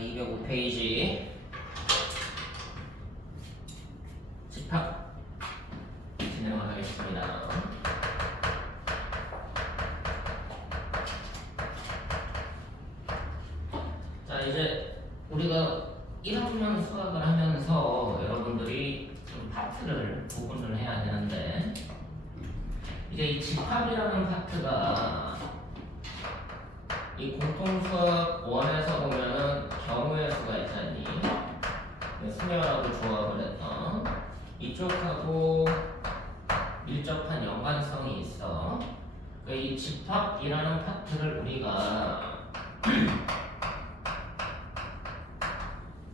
205페이지 집합 진행을 하겠습니다. 자, 이제 우리가 1학년 수학을 하면서 여러분들이 좀 파트를 구분을 해야 되는데, 이제 이 집합이라는 파트가 이 공통수학 1에서 보면은 경우의 수가 있잖니, 수열하고 조합을 했던 이쪽하고 밀접한 연관성이 있어. 이 집합이라는 파트를 우리가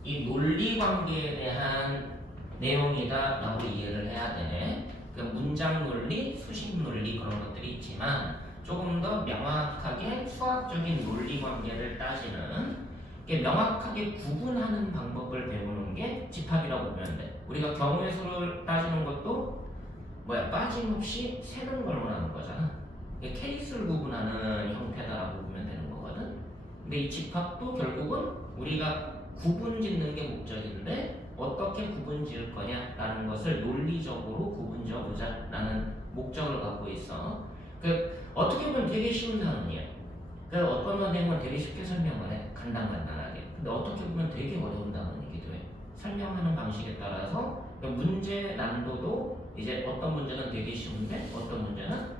이 논리 관계에 대한 내용이다 라고 이해를 해야 돼. 그 문장 논리, 수식 논리 그런 것들이 있지만 조금 더 명확하게 수학적인 논리 관계를 따지는, 명확하게 구분하는 방법을 배우는 게 집합이라고 보면 돼. 우리가 경우의 수를 따지는 것도 빠짐없이 세는 걸로 하는 거잖아. 이게 케이스를 구분하는 형태다라고 보면 되는 거거든. 근데 이 집합도 결국은 우리가 구분 짓는 게 목적인데, 어떻게 구분 지을 거냐라는 것을 논리적으로 구분 지어보자라는 목적을 갖고 있어. 어떻게 보면 되게 쉬운 단어야. 어떤 단어는 되게 쉽게 설명을 해, 간단하게. 근데 어떻게 보면 되게 어려운 단어이기도 해. 설명하는 방식에 따라서 문제 난도도 이제 어떤 문제는 되게 쉬운데 어떤 문제는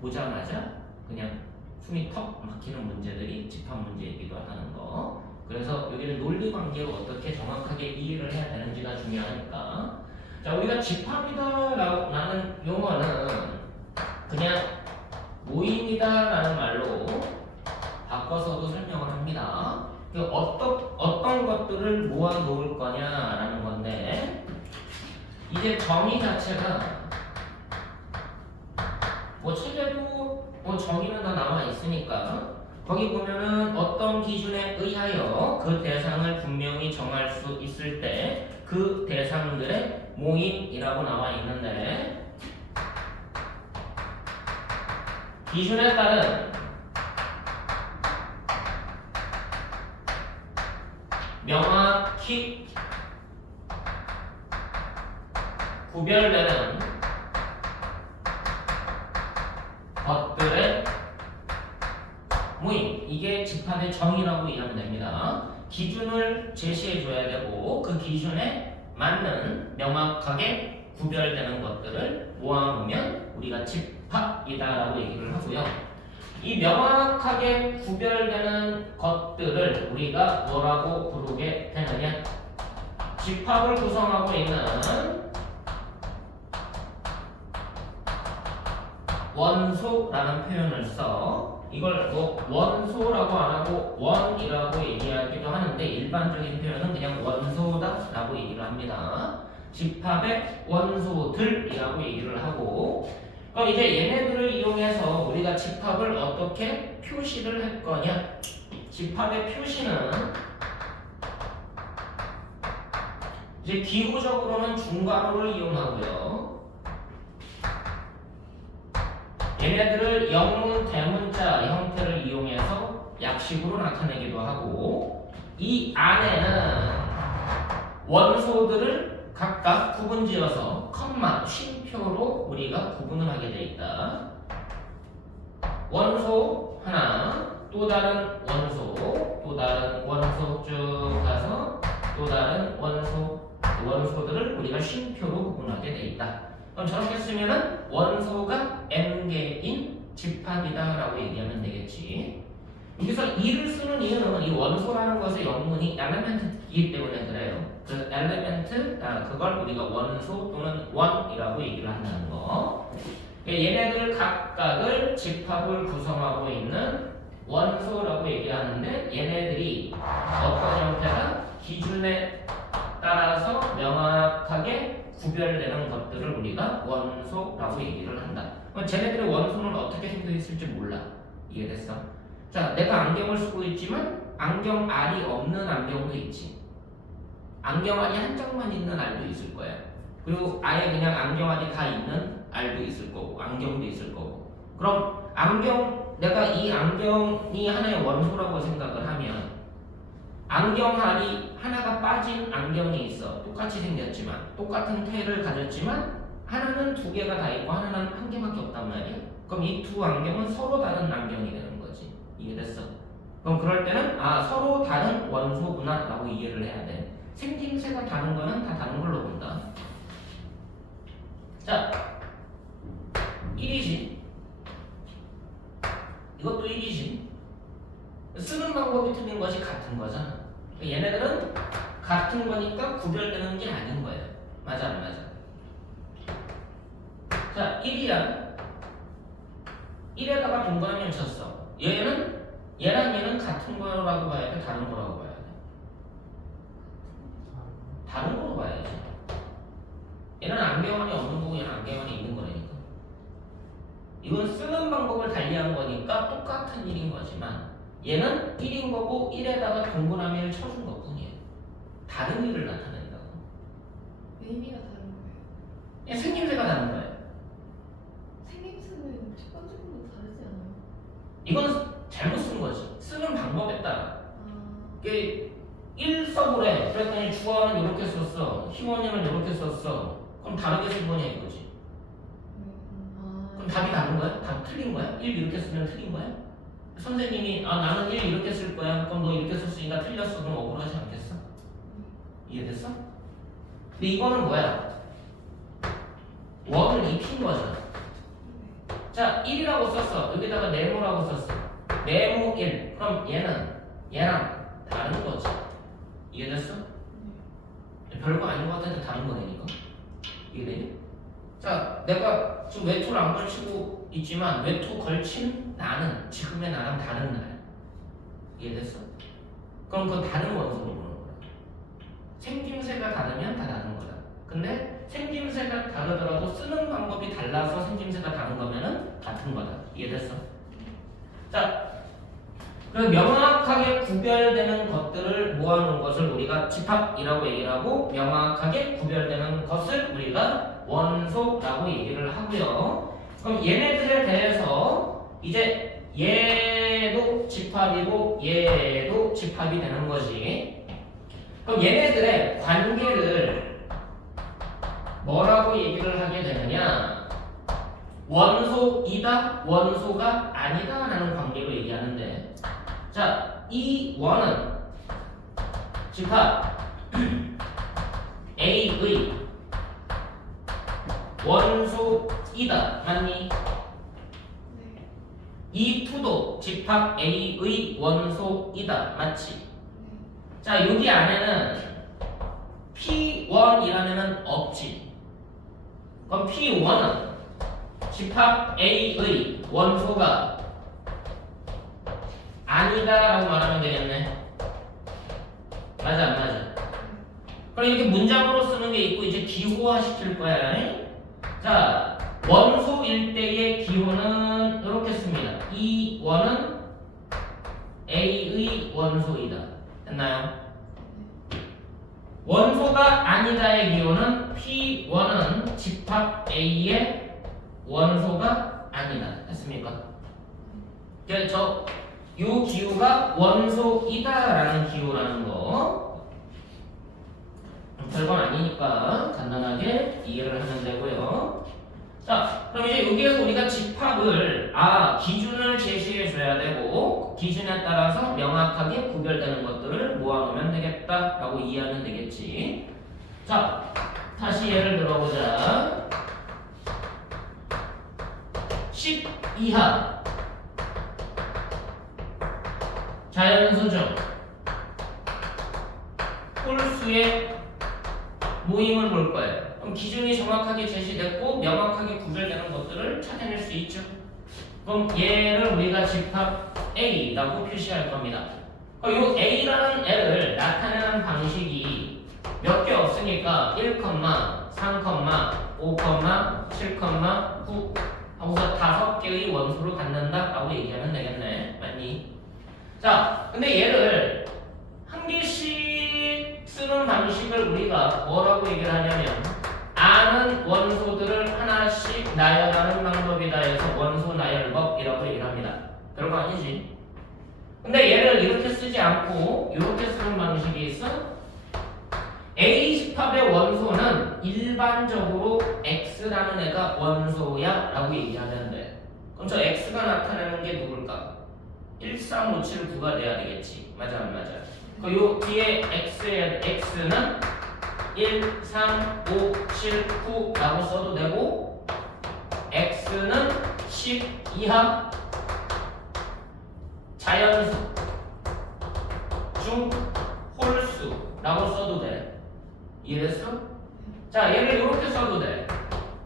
보자마자 그냥 숨이 턱 막히는 문제들이 집합 문제이기도 하는 거. 그래서 여기는 논리 관계를 어떻게 정확하게 이해를 해야 되는지가 중요하니까. 자, 우리가 집합이다라는 용어는 그냥 모임이다라는 말로 바꿔서도 설명을 합니다. 어떤 것들을 모아 놓을 거냐라는 건데, 이제 정의 자체가 책에도 정의는 다 나와 있으니까 거기 보면은 어떤 기준에 의하여 그 대상을 분명히 정할 수 있을 때 그 대상들의 모임이라고 나와 있는데, 기준에 따른 명확히 구별되는 것들의 모임, 이게 집합의 정의라고 이해하면 됩니다. 기준을 제시해 줘야 되고 그 기준에 맞는 명확하게 구별되는 것들을 모아놓으면 우리가 집합이다라고 얘기를 하고요. 이 명확하게 구별되는 것들을 우리가 뭐라고 부르게 되느냐? 집합을 구성하고 있는 원소라는 표현을 써. 이걸 원소라고 안 하고 원이라고 얘기하기도 하는데, 일반적인 표현은 그냥 원소다라고 얘기를 합니다. 집합의 원소들이라고 얘기를 하고, 그럼 이제 얘네들을 이용해서 우리가 집합을 어떻게 표시를 할 거냐? 집합의 표시는 이제 기호적으로는 중괄호를 이용하고요. 얘네들을 영문, 대문자 형태를 이용해서 약식으로 나타내기도 하고, 이 안에는 원소들을 각각 구분지어서 컴마, 쉼표로 우리가 구분을 하게 돼 있다. 원소 하나, 또 다른 원소, 또 다른 원소 쭉 가서 또 다른 원소들을 우리가 쉼표로 구분하게 돼 있다. 그럼 저렇게 쓰면은 원소가 n개인 집합이다라고 얘기하면 되겠지. 여기서 이를 쓰는 이유는 이 원소라는 것의 영문이 element이기 때문에 그래요. 그 element, 그걸 우리가 원소 또는 원이라고 얘기를 한다는 거. 얘네들 각각을 집합을 구성하고 있는 원소라고 얘기하는데, 얘네들이 어떤 형태가 기준에 따라서 명확하게 구별되는 것들을 우리가 원소라고 얘기를 한다. 그럼 쟤네들의 원소는 어떻게 생겨있을지 몰라. 이해됐어? 자, 내가 안경을 쓰고 있지만 안경 알이 없는 안경도 있지. 안경 알이 한 장만 있는 알도 있을 거야. 그리고 아예 그냥 안경 알이 다 있는 알도 있을 거고, 안경도 있을 거고. 그럼 내가 이 안경이 하나의 원소라고 생각을 하면 안경알이 하나가 빠진 안경이 있어. 똑같이 생겼지만 똑같은 태를 가졌지만 하나는 두 개가 다 있고 하나는 한 개밖에 없단 말이야. 그럼 이 두 안경은 서로 다른 안경이 되는 거지. 이해됐어? 그럼 그럴 때는 서로 다른 원소구나 라고 이해를 해야 돼. 생김새가 다른 거는 다 다른 걸로 본다. 자, 1이지. 이것도 1이지. 쓰는 방법이 틀린 것이 같은 거잖아. 얘네들은 같은 거니까 구별되는 게 아닌 거예요. 맞아 안 맞아? 자, 1이야. 1에다가 동그라미를 쳤어. 얘는 얘랑 얘는 같은 거라고 봐야 돼? 다른 거라고 봐야 돼? 다른 거로 봐야지. 얘는 안경알이 없는 거고 얘는 안경알이 있는 거라니까. 이건 쓰는 방법을 달리한 거니까 똑같은 일인 거지만 얘는 1인 거고 1에다가 동그라미를 쳐준 것 뿐이에요. 다른 일을 나타낸다고. 의미가 다른 거예요. 얘 생김새가 다른 거예요. 생김새는 첫 번째 거랑 다르지 않아요? 이건 잘못 쓴 거지. 쓰는 방법에 따라. 아, 이게 1 써보래. 그랬더니 주어는 이렇게 썼어. 희원이는 이렇게 썼어. 그럼 다르게 쓴 거냐 이거지. 그럼 답이 다른 거야? 답 틀린 거야? 1 이렇게 쓰면 틀린 거야? 선생님이 나는 1 이렇게 쓸 거야. 그럼 너 이렇게 썼으니까 틀렸어. 그럼 억울하지 않겠어? 이해됐어? 근데 이거는 뭐야? 원을 입힌 거잖아. 자, 1이라고 썼어. 여기다가 네모라고 썼어. 네모 1. 그럼 얘랑 다른 거지. 이해됐어? 별거 아닌 것 같은데 다른 거니까. 이해되니? 자, 내가 지금 외투를 안 걸치고 있지만 외투 걸친 나는 지금의 나랑 다른 나야. 이해됐어? 그럼 그건 다른 원소로 보는 거야. 생김새가 다르면 다 다른 거다. 근데 생김새가 다르더라도 쓰는 방법이 달라서 생김새가 다른 거면은 같은 거다. 이해됐어? 자, 그럼 명확하게 구별되는 것들을 모아놓은 것을 우리가 집합이라고 얘기를 하고 명확하게 구별되는 것을 우리가 원소라고 얘기를 하고요. 그럼 얘네들에 대해서 이제 얘도 집합이고 얘도 집합이 되는 거지. 그럼 얘네들의 관계를 뭐라고 얘기를 하게 되느냐? 원소이다, 원소가 아니다 라는 관계로 얘기하는데, 자, 이 원은 집합 A의 원소이다. 맞니? 네. 이 투도 집합 A의 원소이다. 맞지? 자, 여기 안에는 P1이라는 없지. 그럼 P1은 집합 A의 원소가 아니다라고 말하면 되겠네. 맞아 안 맞아? 그럼 이렇게 문장으로 쓰는 게 있고 이제 기호화 시킬 거야. 자, 원소일 때의 기호는 이렇게 씁니다. 이 원은 A의 원소이다. 됐나요? 원소가 아니다의 기호는 P1은 집합 A의 원소가 아니다. 됐습니까? 그래서 이 기호가 원소이다라는 기호라는 거. 별건 아니니까 간단하게 이해를 하면 되고요. 자, 그럼 이제 여기에서 우리가 집합을 기준을 제시해 줘야 되고 기준에 따라서 명확하게 구별되는 것들을 모아놓으면 되겠다라고 이해하면 되겠지. 자, 다시 예를 들어보자. 10 이하 자연수 중 홀수의 모임을 볼 거예요. 그럼 기준이 정확하게 제시됐고 명확하게 구별되는 것들을 찾아낼 수 있죠. 그럼 얘를 우리가 집합 A라고 표시할 겁니다. 이 A라는 애를 나타내는 방식이 몇 개 없으니까 1, 3, 5, 7, 9 하고서 5개의 원소를 갖는다라고 얘기하면 되겠네. 맞니? 자, 근데 얘를 한 개씩 쓰는 방식을 우리가 뭐라고 얘기를 하냐면 아는 원소들을 하나씩 나열하는 방법이다 해서 원소 나열법이라고 얘기를 합니다. 별거 아니지? 근데 얘를 이렇게 쓰지 않고 이렇게 쓰는 방식이 있어. A 집합의 원소는 일반적으로 X라는 애가 원소야 라고 얘기하면 돼. 그럼 저 X가 나타내는 게 누굴까? 1, 3, 5, 7, 9가 돼야 되겠지. 맞아 안 맞아? 그 요 뒤에 X는 1, 3, 5, 7, 9라고 써도 되고 X는 10 이하 자연수 중 홀수라고 써도 돼. 이해됐어? 자, 얘를 이렇게 써도 돼.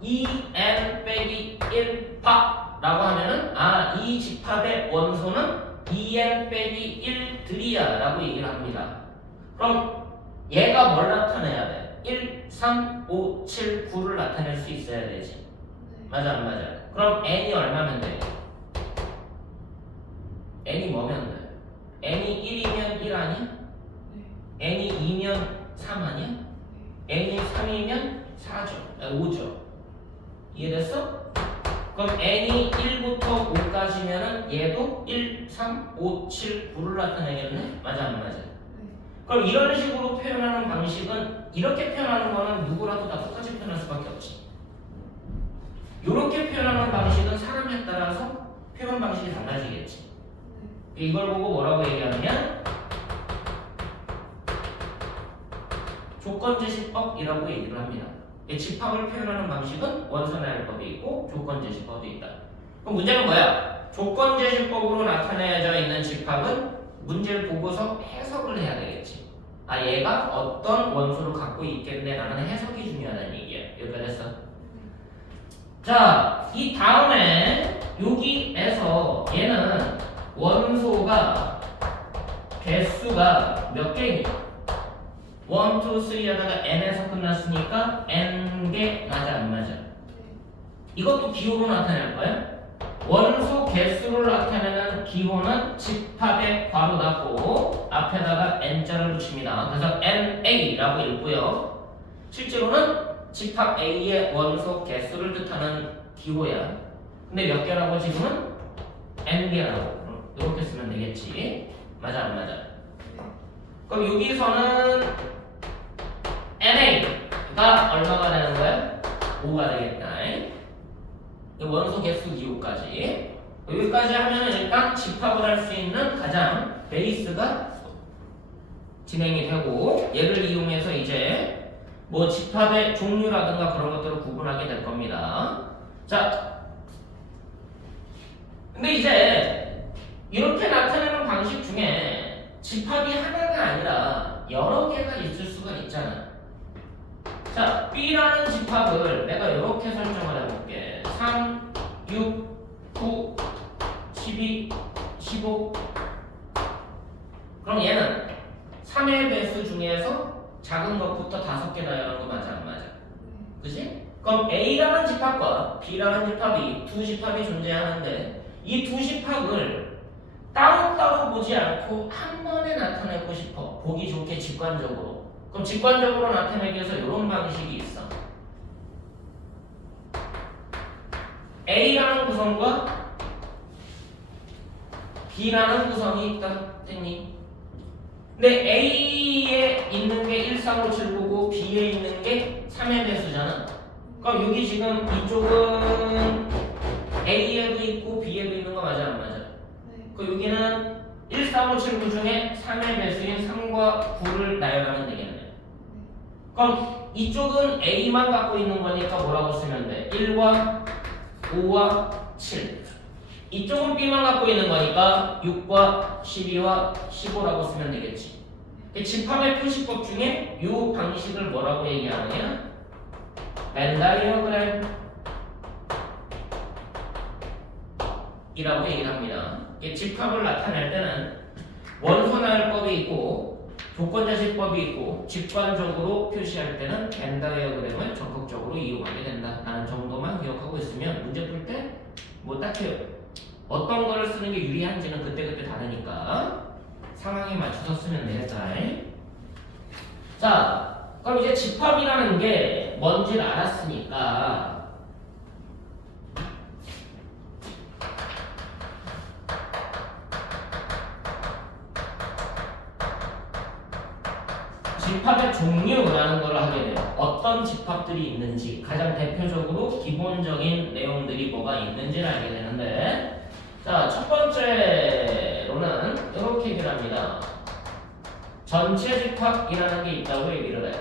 2n 빼기 1 파라고 하면은 이 집합의 원소는 2n 빼기 1들이야 라고 얘기를 합니다. 그럼 얘가 뭘 나타내야 돼? 1, 3, 5, 7, 9를 나타낼 수 있어야 되지. 맞아 안 맞아? 그럼 n이 얼마면 돼? n이 뭐면 돼? n이 1이면 1 아니야? n이 2면 3 아니야? n이 3이면 4죠. 5죠. 이해됐어? 그럼 n이 1부터 5까지면은 얘도 1, 3, 5, 7, 9를 나타내겠네? 맞아 안 맞아? 그럼 이런 식으로 표현하는 방식은 이렇게 표현하는 거는 누구라도 다 똑같이 표현할 수밖에 없지. 이렇게 표현하는 방식은 사람에 따라서 표현 방식이 달라지겠지. 이걸 보고 뭐라고 얘기하느냐? 조건제시법이라고 얘기를 합니다. 집합을 표현하는 방식은 원선화율법이 있고 조건제시법이 있다. 그럼 문제는 뭐야? 조건제시법으로 나타내져 있는 집합은 문제를 보고서 해석을 해야 되겠지. 얘가 어떤 원소를 갖고 있겠네 라는 해석이 중요하다는 얘기야. 여기까지 했어. 자, 이 다음에 여기에서 얘는 원소가 개수가 몇 개니? 1, 2, 3 하다가 n에서 끝났으니까 n개 맞아 안 맞아? 이것도 기호로 나타낼 거야. 원소 개수를 나타내는 기호는 집합의 괄호 닫고 앞에다가 n자를 붙입니다. 그래서 na라고 읽고요. 실제로는 집합 A의 원소 개수를 뜻하는 기호야. 근데 몇 개라고 지금은? n개라고 이렇게 쓰면 되겠지. 맞아 안 맞아? 그럼 여기서는 NA가 얼마가 되는 거야? 5가 되겠다. 원소 개수 기호까지. 여기까지 하면 일단 집합을 할 수 있는 가장 베이스가 진행이 되고 얘를 이용해서 이제 뭐 집합의 종류라든가 그런 것들을 구분하게 될 겁니다. 자, 근데 이제 이렇게 나타내는 방식 중에 집합이 하나가 아니라 여러 개가 있을 수가 있잖아. 자, B라는 집합을 내가 이렇게 설정을 해볼게. 3, 6, 9, 12, 15. 그럼 얘는 3의 배수 중에서 작은 것부터 5개 나열하는 거 맞아 안 맞아? 그지? 그럼 A라는 집합과 B라는 집합이 두 집합이 존재하는데 이 두 집합을 따로따로 보지 않고 한 번에 나타내고 싶어. 보기 좋게 직관적으로. 그럼 직관적으로 나타내기 위해서 이런 방식이 있어. A라는 구성과 B라는 구성이 있다 했니? 근데 A에 있는 게 1, 3, 5, 7, 9고 B에 있는 게 3의 배수잖아. 그럼 여기 지금 이쪽은 A에도 있고 B에도 있는 거 맞아 안 맞아? 그 여기는 1, 3, 5, 7, 9 중에 3의 배수인 3과 9를 나열하면 되겠네. 그럼 이쪽은 A만 갖고 있는 거니까 뭐라고 쓰면 돼? 1과 5와 7. 이쪽은 B만 갖고 있는 거니까 6과 12와 15라고 쓰면 되겠지. 집합의 표시법 중에 이 방식을 뭐라고 얘기하느냐? 벤 다이어그램 이라고 얘기를 합니다. 집합을 나타낼 때는 원소나열법이 있고 조건자식법이 있고 직관적으로 표시할 때는 벤 다이어그램을 적극적으로 이용하게 된다라는 정도만 기억하고 있으면 문제 풀 때 뭐 딱히 어떤 거를 쓰는 게 유리한지는 그때그때 다르니까 상황에 맞춰서 쓰면 되겠다. 자, 그럼 이제 집합이라는 게 뭔지를 알았으니까 집합의 종류라는 걸 하게 돼요. 어떤 집합들이 있는지, 가장 대표적으로 기본적인 내용들이 뭐가 있는지를 알게 되는데, 자, 첫 번째로는 이렇게 얘기를 합니다. 전체 집합이라는 게 있다고 얘기를 해요.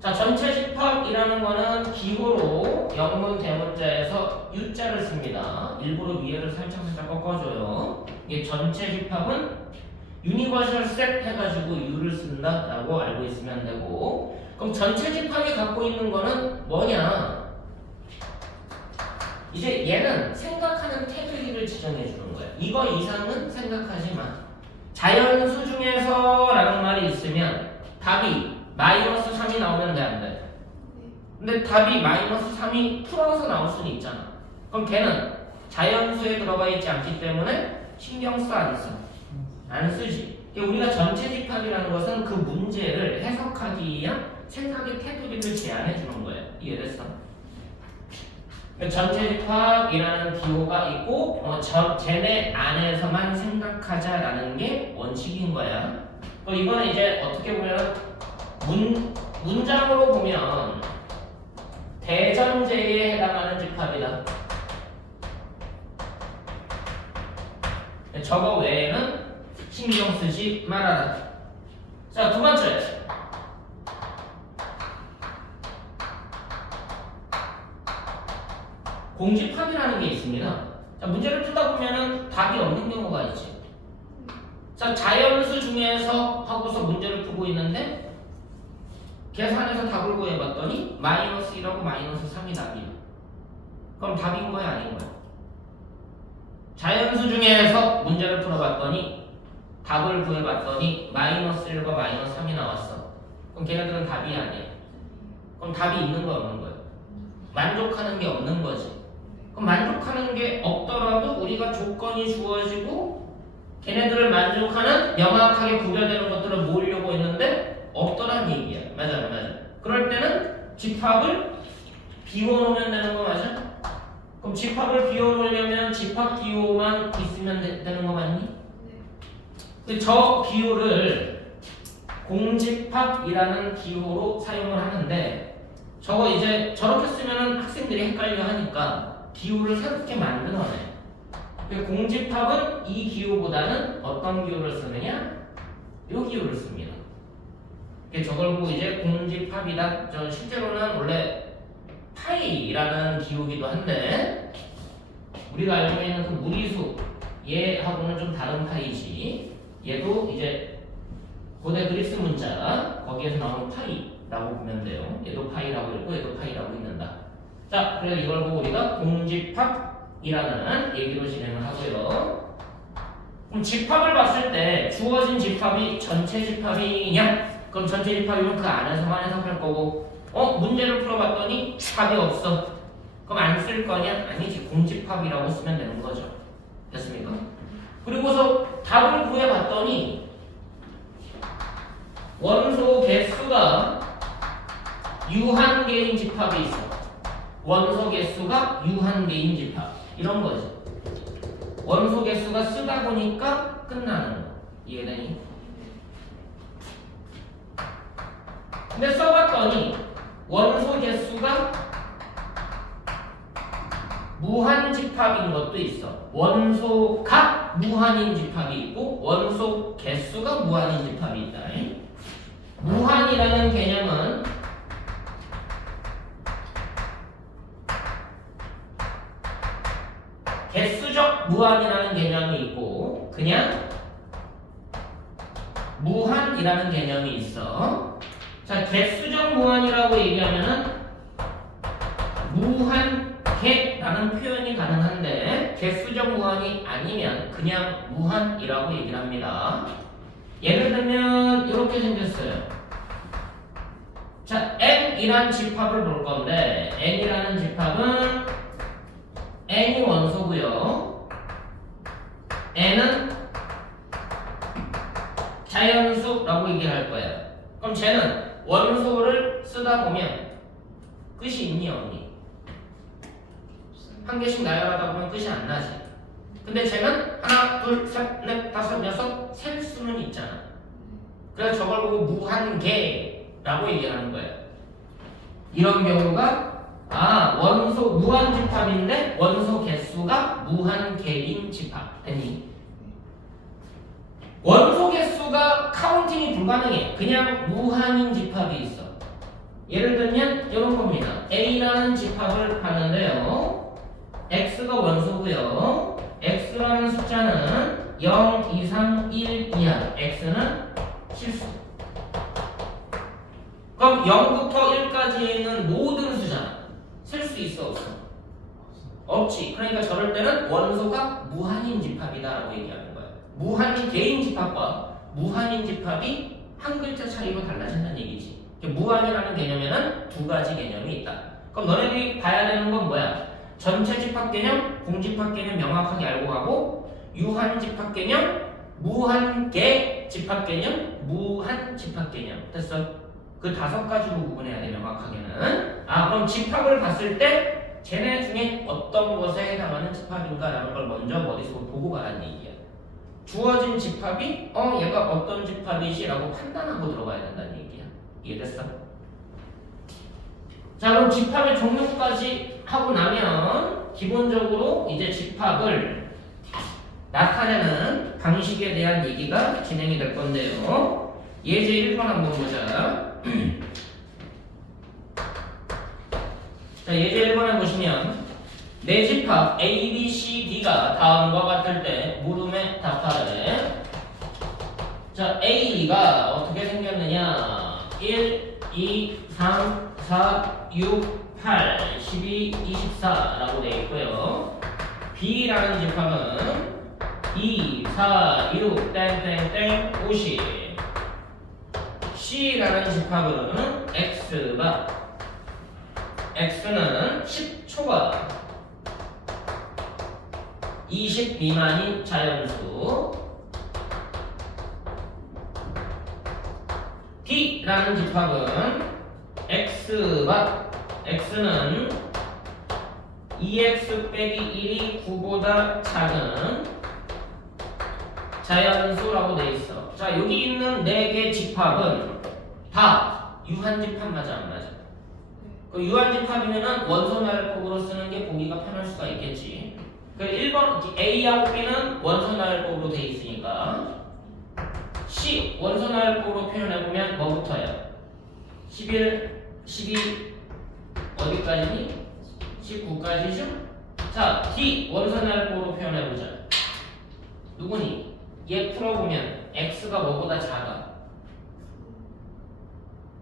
자, 전체 집합이라는 거는 기호로 영문 대문자에서 U자를 씁니다. 일부러 위에를 살짝 꺾어줘요. 이게 전체 집합은 유니버셜 셋 해가지고 U를 쓴다라고 알고 있으면 되고, 그럼 전체 집합이 갖고 있는 거는 뭐냐? 이제 얘는 생각하는 테두리를 지정해 주는 거야. 이거 이상은 생각하지 마. 자연수 중에서 라는 말이 있으면 답이 마이너스 3이 나오면 돼, 안 돼? 네. 근데 답이 마이너스 3이 풀어서 나올 수는 있잖아. 그럼 걔는 자연수에 들어가 있지 않기 때문에 신경 써, 안 써? 안 쓰지. 우리가 전체 집합이라는 것은 그 문제를 해석하기 위한 생각의 테두리를 제안해 주는 거예요. 이해됐어? 전체 집합이라는 기호가 있고 쟤네 안에서만 생각하자라는 게 원칙인 거야. 이거는 이제 어떻게 보면 문장으로 보면 대전제에 해당하는 집합이다. 저거 외에는 신경 쓰지 말아라. 자, 두 번째. 공집합이라는 게 있습니다. 자, 문제를 풀다 보면은 답이 없는 경우가 있지. 자, 자연수 중에서 하고서 문제를 풀고 있는데 계산해서 답을 구해봤더니 마이너스 1하고 마이너스 3이 답이야. 그럼 답인 거야, 아닌 거야? 자연수 중에서 문제를 풀어봤더니 답을 구해봤더니 마이너스 1과 마이너스 3이 나왔어. 그럼 걔네들은 답이 아니야. 그럼 답이 있는 거 없는 거야? 만족하는 게 없는 거지. 그럼 만족하는 게 없더라도 우리가 조건이 주어지고 걔네들을 만족하는 명확하게 구별되는 것들을 모으려고 했는데 없더란 얘기야. 맞아, 맞아. 그럴 때는 집합을 비워놓으면 되는 거 맞아? 그럼 집합을 비워놓으려면 집합 기호만 있으면 되는 거 맞니? 근데 저 기호를 공집합이라는 기호로 사용을 하는데 저거 이제 저렇게 쓰면은 학생들이 헷갈려 하니까 기호를 새롭게 만들어내. 공집합은 이 기호보다는 어떤 기호를 쓰느냐? 이 기호를 씁니다. 저걸 보고 이제 공집합이다. 저 실제로는 원래 파이라는 기호기도 한데 우리가 알고 있는 그 무리수 얘하고는 좀 다른 파이지. 얘도 이제 고대 그리스 문자 거기에서 나오는 파이라고 보면 돼요. 얘도 파이라고 읽고 얘도 파이라고 읽는다. 자, 그래서 이걸 보고 우리가 공집합이라는 얘기로 진행을 하고요. 그럼 집합을 봤을 때 주어진 집합이 전체 집합이냐? 그럼 전체 집합이면 그 안에서만 해석할 거고, 문제를 풀어봤더니 답이 없어. 그럼 안 쓸 거냐? 아니지. 공집합이라고 쓰면 되는 거죠. 됐습니까? 그리고서 답을 구해봤더니 원소 개수가 유한개인 집합이 있어. 원소 개수가 유한개인 집합. 이런 거지. 원소 개수가 쓰다 보니까 끝나는 거. 이해되니? 근데 써봤더니 원소 개수가 무한 집합인 것도 있어. 원소가 무한인 집합이 있고 원소 개수가 무한인 집합이 있다. 무한이라는 개념은 개수적 무한이라는 개념이 있고 그냥 무한이라는 개념이 있어. 자, 개수적 무한이라고 얘기하면은 무한개라는 표현이 가능한데 개수적 무한이 아니면 그냥 무한이라고 얘기를 합니다. 예를 들면 이렇게 생겼어요. 자, n이란 집합을 볼 건데 n이라는 집합은 n이 원소고요. n은 자연수라고 얘기할 거야. 그럼 쟤는 원소를 쓰다 보면 끝이 있니 없니? 한 개씩 나열하다 보면 끝이 안 나지. 근데 쟤는 하나, 둘, 셋, 넷, 다섯, 여섯 셀 수는 있잖아. 그래서 저걸 보고 무한계라고 얘기하는 거예요. 이런 경우가 원소 무한집합인데 원소 개수가 무한계인 집합. 됐니? 원소 개수가 카운팅이 불가능해. 그냥 무한인 집합이 있어. 예를 들면 이런 겁니다. A라는 집합을 하는데요. X가 원소고요. X라는 숫자는 0 이상 1 이하. X는 실수. 그럼 0부터 1까지에 있는 모든 숫자 쓸 수 있어 없어? 없지. 그러니까 저럴 때는 원소가 무한인 집합이다라고 얘기하는 거야. 무한인 개인 집합과 무한인 집합이 한 글자 차이로 달라진다는 얘기지. 무한이라는 개념에는 두 가지 개념이 있다. 그럼 너네들이 봐야 되는 건 뭐야? 전체 집합 개념, 공집합 개념 명확하게 알고 가고, 유한 집합 개념, 무한계 집합 개념, 무한 집합 개념. 됐어? 그 5가지로 구분해야 돼, 명확하게는. 그럼 집합을 봤을 때 쟤네 중에 어떤 것에 해당하는 집합인가라는 걸 먼저 머릿속으로 보고 가라는 얘기야. 주어진 집합이 얘가 어떤 집합이지? 라고 판단하고 들어가야 된다는 얘기야. 이해됐어? 자, 그럼 집합의 종류까지 하고 나면 기본적으로 이제 집합을 나타내는 방식에 대한 얘기가 진행이 될 건데요. 예제 1번 한번 보자. 자, 예제 1번에 보시면 내 집합 A, B, C, D가 다음과 같을 때 물음에 답하래. 자, A가 어떻게 생겼느냐? 1, 2, 3, 4, 6, 8, 12, 24라고 되어 있고요. B라는 집합은 2, 4, 6, 땡땡땡, 50. C라는 집합은 X가 X는 10초가 20 미만인 자연수. D라는 집합은 X는 2x 빼기 1이 9보다 작은 자연수라고 돼 있어. 자, 여기 있는 4개 집합은 다 유한집합 맞아 안 맞아? 그 유한집합이면은 원소나열법으로 쓰는 게 보기가 편할 수가 있겠지. 그 1번 A하고 B는 원소나열법으로 돼 있으니까 C 원소나열법으로 표현해보면 뭐부터야? 11, 12 어디까지니? 19까지죠? 자, D 원소나열법으로 표현해보자. 누구니? 얘 풀어보면 X가 뭐보다 작아?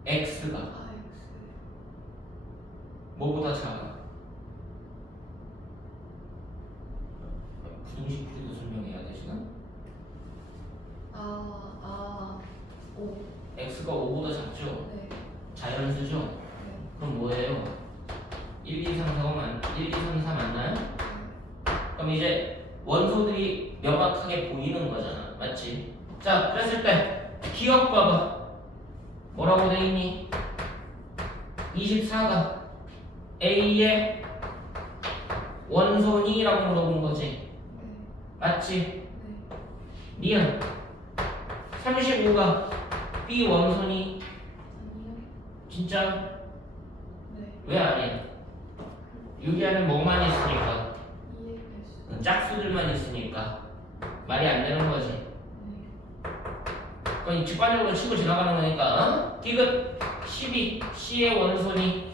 X가 뭐보다 작아? 부등식 풀이도 설명해야 돼 지금? 오. X가 5보다 작죠? 네. 자연수죠? 네. 그럼 뭐예요? 1, 2, 3, 4가 1, 2, 3, 4 맞나요? 그럼 이제 원소들이 명확하게 보이는 거잖아. 맞지? 자, 그랬을 때 기억 봐봐. 뭐라고 돼 있니? 24가 A의 원소니? 라고 물어본 거지. 네. 맞지? 네. 니은 35가 B 원소니? 아니요. 진짜? 네. 왜 아니야? 여기 안에 뭐만 있으니까? 이해했어. 짝수들만 있으니까 말이 안 되는 거지. 네. 그건 직관적으로 치고 지나가는 거니까. 디귿 12 C의 원소니?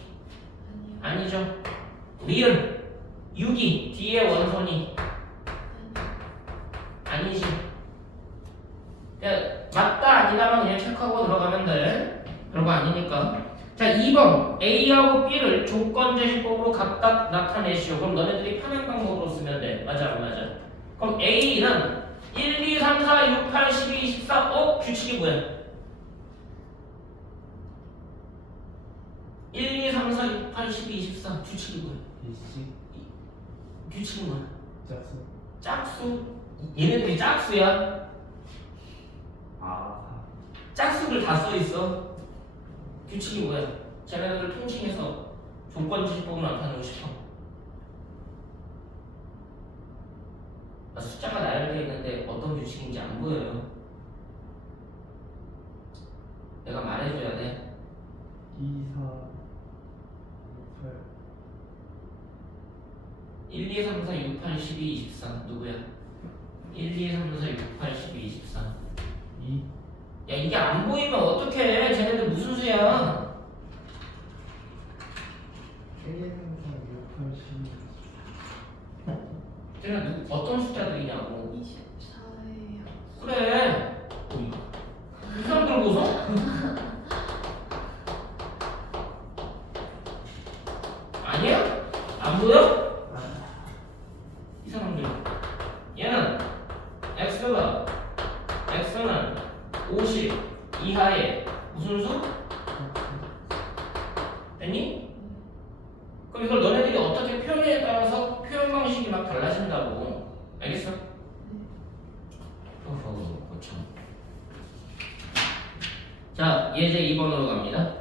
아니요. 아니죠. 리은 6이 D의 원소니? 아니요. 아니지. 그냥 맞다 아니다만 그냥 체크하고 들어가면 돼. 별거 아니니까. 자, 2번 A하고 B를 조건제시법으로 각각 나타내시오. 그럼 너네들이 편한 방법으로 쓰면 돼. 맞아 안 맞아? 그럼 A는 1, 2, 3, 4, 6, 8, 12, 24. 규칙이 뭐야? 1, 2, 3, 4, 6, 8, 12, 24. 규칙이 뭐야? 일식 규칙이 뭐야? 짝수 짝수. 얘네들이 짝수야. 짝수를 다 써 있어. 규칙이 뭐야? 쟤네들을 통칭해서 조건지식법을 나타내고 싶어. 숫자가 나열되어 있는데 어떤 규칙인지 안 보여요. 8, 12, 24 누구야? 1, 2, 3, 4, 6, 8, 12, 24 2. 야 이게 안 보이면 어떡해 쟤네들 무슨 수야 1, 2, 3, 4, 6, 8, 12. 쟤네 어떤 숫자들이냐고 24예요. 그래 이 사람들 보소? 아니야? 안 보여? 이 사람들 얘는 x는 50 이하의 무슨 수? 됐니? 그럼 이걸 너네들이 어떻게 표현에 따라서 표현 방식이 막 달라진다고 알겠어? 어허 거참 자 예제 2번으로 갑니다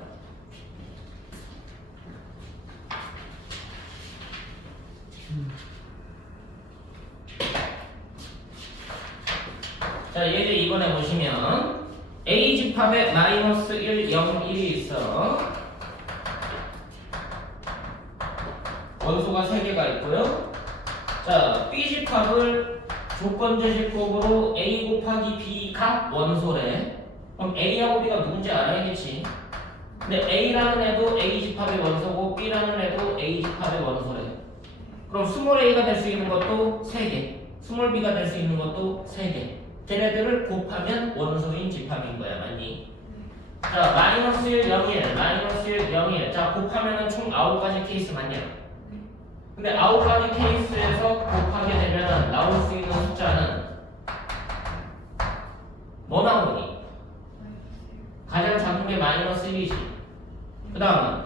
자 예제 2번에 보시면 A 집합에 마이너스 1, 0, 1이 있어 원소가 3개가 있고요 자 B 집합을 조건제시법으로 A 곱하기 B가 원소래 그럼 A하고 B가 누군지 알아야겠지 근데 A라는 애도 A 집합의 원소고 B라는 애도 A 집합의 원소래 그럼 스몰 A가 될 수 있는 것도 3개 스몰 B가 될 수 있는 것도 3개 걔네들을 곱하면 원소인 집합인 거야 맞니? 자 마이너스 1, 0, 1 마이너스 1, 0, 1 자 곱하면은 총 9가지 케이스 맞냐? 근데 9가지 케이스에서 곱하게 되면 나올 수 있는 숫자는 뭐 나오니? 가장 작은 게 마이너스 1이지 그 다음은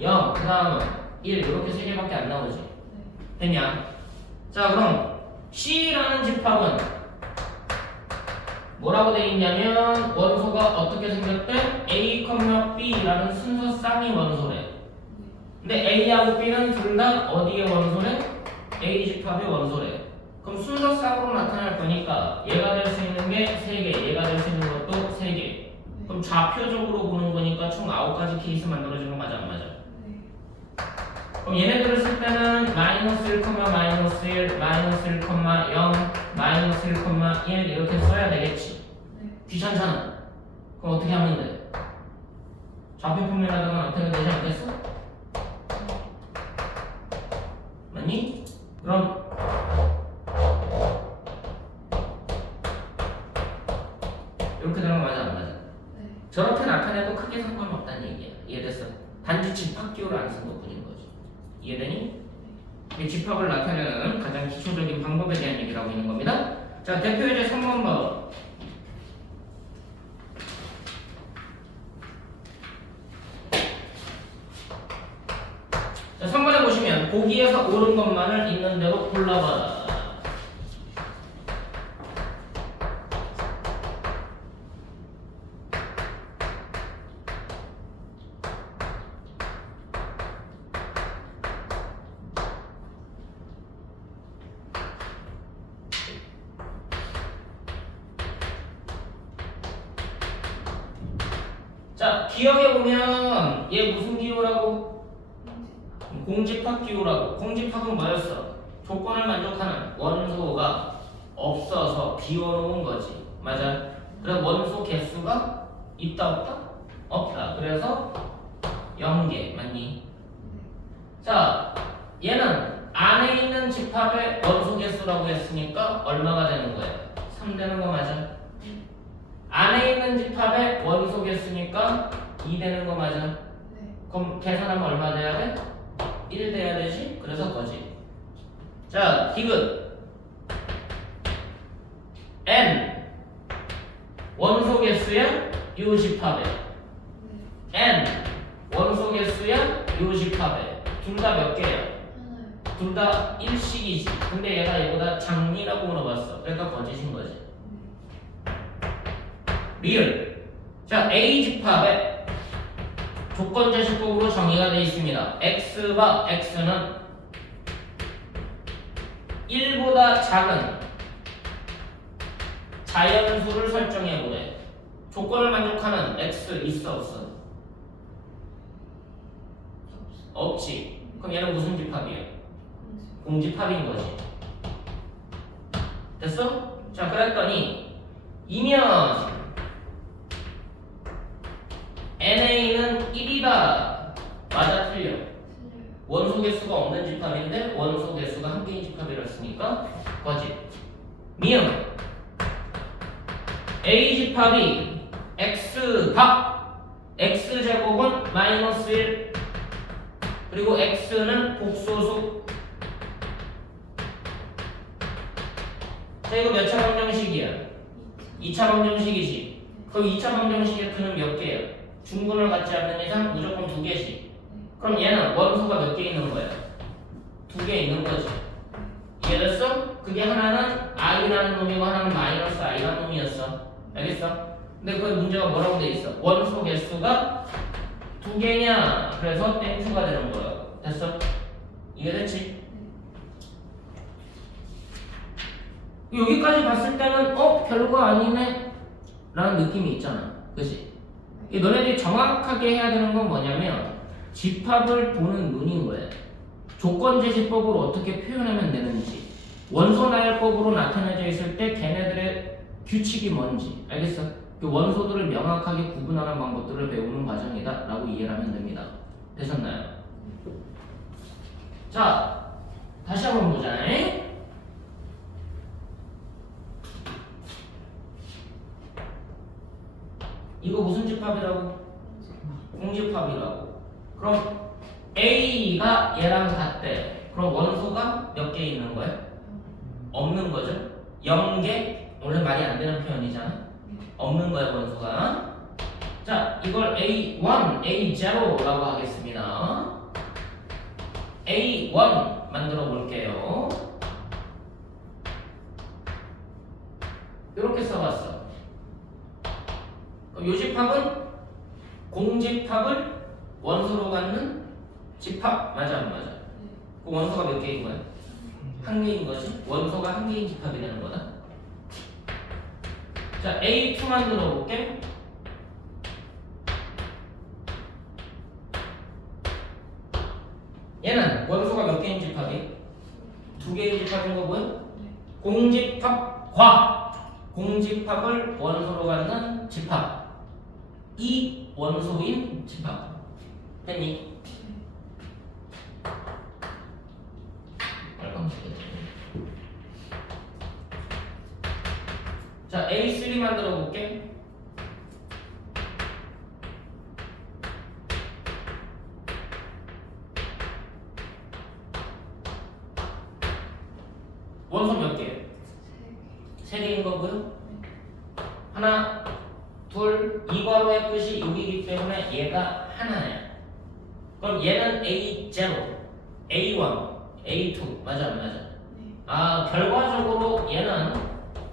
0, 그 다음은 1 이렇게 3개밖에 안 나오지 됐냐? 자 그럼 C라는 집합은 뭐라고 돼 있냐면 원소가 어떻게 생겼대? A, B라는 순서 쌍이 원소래 근데 A하고 B는 둘 다 어디의 원소래? A 집합의 원소래 그럼 순서 쌍으로 나타날 거니까 얘가 될 수 있는 게 3개 얘가 될 수 있는 것도 3개 그럼 좌표적으로 보는 거니까 총 9가지 케이스 만들어지는 거 맞아 안 맞아? 그럼 얘네들을 쓸 때는 마이너스 1, 마이너스 1, 마이너스 1, 0, 마이너스 1, 1 이렇게 써야 되겠지 귀찮잖아 그럼 어떻게 하면 돼? 좌표 평면하다가 어떻게 되지 않겠어? 맞니? 그럼 이렇게 되는 거 맞아 안 맞아? 저렇게 나타내도 크게 상관없다는 얘기야 이해됐어? 단지 집합 기호를 안 쓴 것뿐인 거지 이해되니? 이 집합을 나타내는 가장 기초적인 방법에 대한 얘기를 하고 있는 겁니다 자 대표 예제 3번 봐 자 3번에 보시면 보기에서 옳은 것만을 있는 대로 골라봐라 자 기억해보면 얘 무슨 기호라고? 공집합 기호라고 공집합은 뭐였어? 조건을 만족하는 원소가 없어서 비워놓은 거지 맞아? 그래서 원소 개수가 있다 없다? 없다 그래서 0개 맞니? 자 얘는 안에 있는 집합의 원소 개수라고 했으니까 얼마가 되는 거야? 3 되는 거 맞아? 안에 있는 집합의 원소 개수니까 2 되는 거 맞아? 그럼 계산하면 얼마 돼야 돼? 1 돼야 되지? 그래서 거지 자 디귿 N 원소 개수야? 요 집합에 N 원소 개수야? 요 집합에 둘 다 몇 개야? 둘 다 1씩이지 근데 얘가 얘보다 작니라고 물어봤어 그러니까 거짓인 거지 리을 자 A 집합에 조건제시법으로 정의가 되어 있습니다 X와 X는 1보다 작은 자연수를 설정해보래 조건을 만족하는 X 있어 없어? 없지 그럼 얘는 무슨 집합이야? 공집합인 거지. 됐어? 자, 그랬더니 이면 NA는 1이다. 맞아, 틀려? 틀려요. 원소 개수가 없는 집합인데 원소 개수가 한 개인 집합이랬으니까 거짓. 미음 A 집합이 X밥 X제곱은 마이너스 1 그리고 X는 복소수. 자, 이거 몇 차 방정식이야? 2차 방정식이지. 그럼 2차 방정식의 F는 몇 개야? 중분을 갖지 않는 이상 무조건 2개씩. 그럼 얘는 원소가 몇 개 있는 거야? 2개 있는 거지. 이해됐어? 그게 하나는 i라는 놈이고 하나는 마이너스 i라는 놈이었어. 알겠어? 근데 그 문제가 뭐라고 돼 있어? 원소 개수가 2개냐? 그래서 땡큐가 되는 거야. 됐어? 이해됐지? 여기까지 봤을 때는 별거 아니네 라는 느낌이 있잖아. 그치? 너네들이 정확하게 해야 되는 건 뭐냐면 집합을 보는 눈인 거야. 조건제시법으로 어떻게 표현하면 되는지, 원소 나열법으로 나타내져 있을 때 걔네들의 규칙이 뭔지. 알겠어? 그 원소들을 명확하게 구분하는 방법들을 배우는 과정이다 라고 이해를 하면 됩니다. 되셨나요? 자, 다시 한번 보자. 이거 무슨 집합이라고? 공집합이라고. 그럼 A가 얘랑 같대. 그럼 원소가 몇 개 있는 거야? 없는 거죠? 0개? 원래 말이 안 되는 표현이잖아. 없는 거야, 원소가. 자, 이걸 A1, A0라고 하겠습니다. A1 만들어 볼게요. 이렇게 써봤어. 이 집합은 공집합을 원소로 갖는 집합. 맞아, 안 맞아? 그 원소가 몇 개인 거야? 한 개인 거지? 원소가 한 개인 집합이 되는 거다. 자, A2 만들어 볼게. 얘는 원소가 몇 개인 집합이? 2개인 집합인 거고요. 공집합과 공집합을 원소로 갖는 집합. 이 원소인 집합. 됐니? 자, A3 만들어 볼게. 원소 몇 개? 3개인 거고요. 하나, 둘, 이 괄호의 끝이 6이기 때문에 얘가 하나야. 그럼 얘는 A0, A1, A2 맞아 안 맞아? 아, 결과적으로 얘는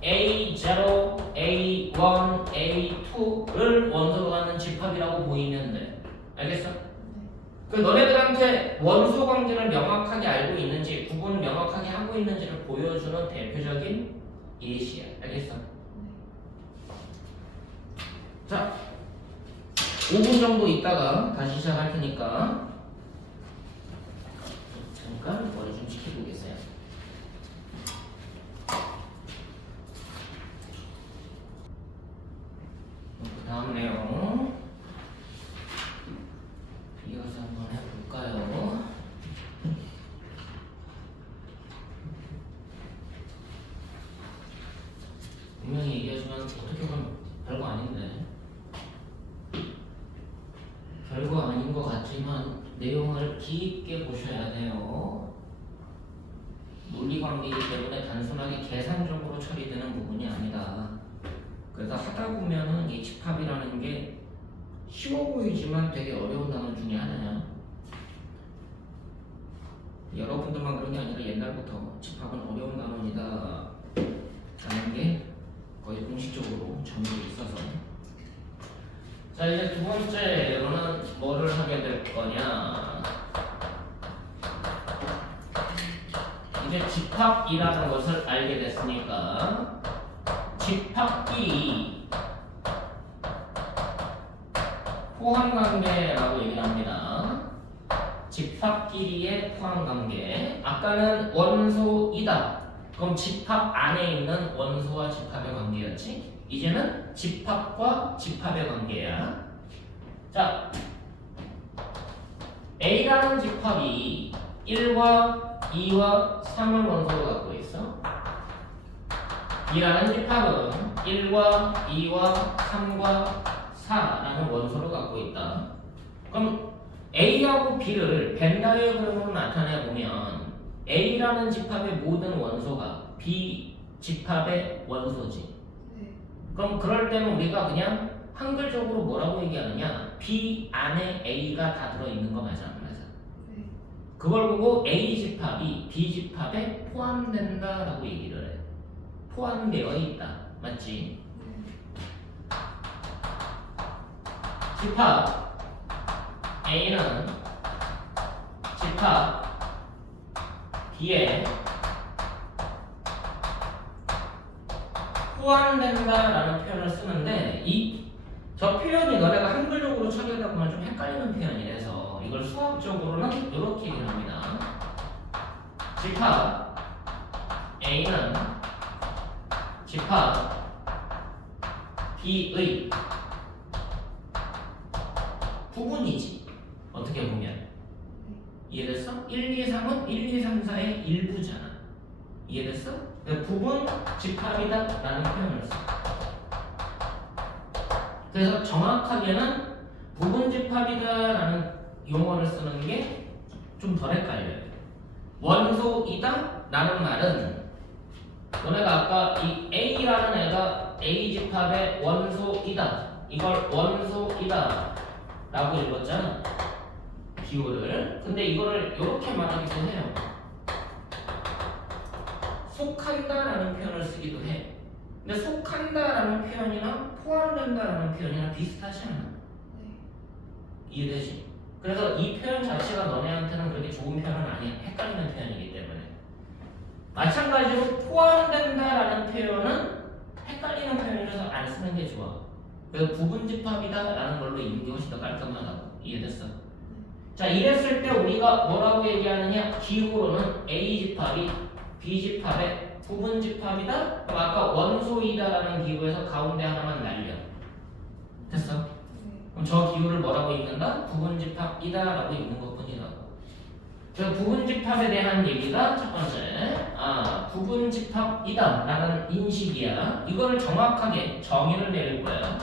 A0, A1, A2를 원소로 갖는 집합이라고 보이면 돼. 알겠어? 그 너네들한테 원소 관계를 명확하게 알고 있는지 구분을 명확하게 하고 있는지를 보여주는 대표적인 예시야. 알겠어? 자, 5분 정도 있다가 다시 시작할 테니까 잠깐 머리 좀 식히고 계세요. 그 다음 내용 이어서 한번 해볼까요? 분명히 얘기하지만 어떻게 보면 별거 아닌데 별거 아닌 것 같지만 내용을 깊게 보셔야 돼요. 논리관계이기 때문에 단순하게 계산적으로 처리되는 부분이 아니다. 그래서 하다 보면은 이 집합이라는 게 쉬워 보이지만 되게 어려운 단어 중에 하나야. 여러분들만 그런 게 아니라 옛날부터 집합은 어려운 단어이다 라는 게 거의 공식적으로 정해져 있어서. 자, 이제 두 번째로는 뭐를 하게 될 거냐. 이제 집합이라는 것을 알게 됐으니까 집합끼리 호환관계라고 얘기를 합니다. 집합끼리의 포함관계. 아까는 원소이다. 그럼 집합 안에 있는 원소와 집합의 관계였지. 이제는 집합과 집합의 관계야. 자, A라는 집합이 1과 2와 3을 원소로 갖고 있어. B라는 집합은 1과 2와 3과 4라는 원소를 갖고 있다. 그럼 A하고 B를 벤 다이어그램으로 나타내 보면 A라는 집합의 모든 원소가 B 집합의 원소지. 네. 그럼 그럴 때는 우리가 그냥 한글적으로 뭐라고 얘기하느냐? B 안에 A가 다 들어있는 거 맞아 안 맞아? 네. 그걸 보고 A 집합이 B 집합에 포함된다라고 얘기를 해. 포함되어 있다. 맞지? 네. 집합 A는 집합 B에 포함된다라는 표현을 쓰는데 저 표현이 너네가 한글적으로 처리하다 보면 좀 헷갈리는 표현이라서 이걸 수학적으로는 이렇게 얘기를 합니다. 집합 A는 집합 B의 부분이지. 어떻게 보면 이해됐어? 1, 2, 3은 1, 2, 3, 4의 일부잖아. 이해됐어? 부분 집합이다 라는 표현을 써. 그래서 정확하게는 부분 집합이다 라는 용어를 쓰는 게 좀 덜 헷갈려요. 원소이다 라는 말은 너네가 아까 이 A라는 애가 A 집합의 원소이다 이걸 원소이다 라고 읽었잖아. 기호를. 근데 이거를 이렇게 말하기도 해요. 속한다라는 표현을 쓰기도 해. 근데 속한다라는 표현이나 포함된다라는 표현이랑 비슷하지 않아? 네. 이해되지? 그래서 이 표현 자체가 너네한테는 그렇게 좋은 표현은 아니야. 헷갈리는 표현이기 때문에. 마찬가지로 포함된다라는 표현은 헷갈리는 표현이라서 안 쓰는 게 좋아. 그래서 부분집합이다라는 걸로 읽는 게 훨씬 더 깔끔하다고. 이해됐어? 자, 이랬을 때 우리가 뭐라고 얘기하느냐? 기호로는 A집합이 B집합의 부분집합이다? 그럼 아까 원소이다라는 기호에서 가운데 하나만 날려. 됐어? 네. 그럼 저 기호를 뭐라고 읽는다? 부분집합이다라고 읽는 것뿐이라고. 그래서 부분집합에 대한 얘기가 첫 번째. 부분집합이다라는 인식이야. 이거를 정확하게 정의를 내릴 거야.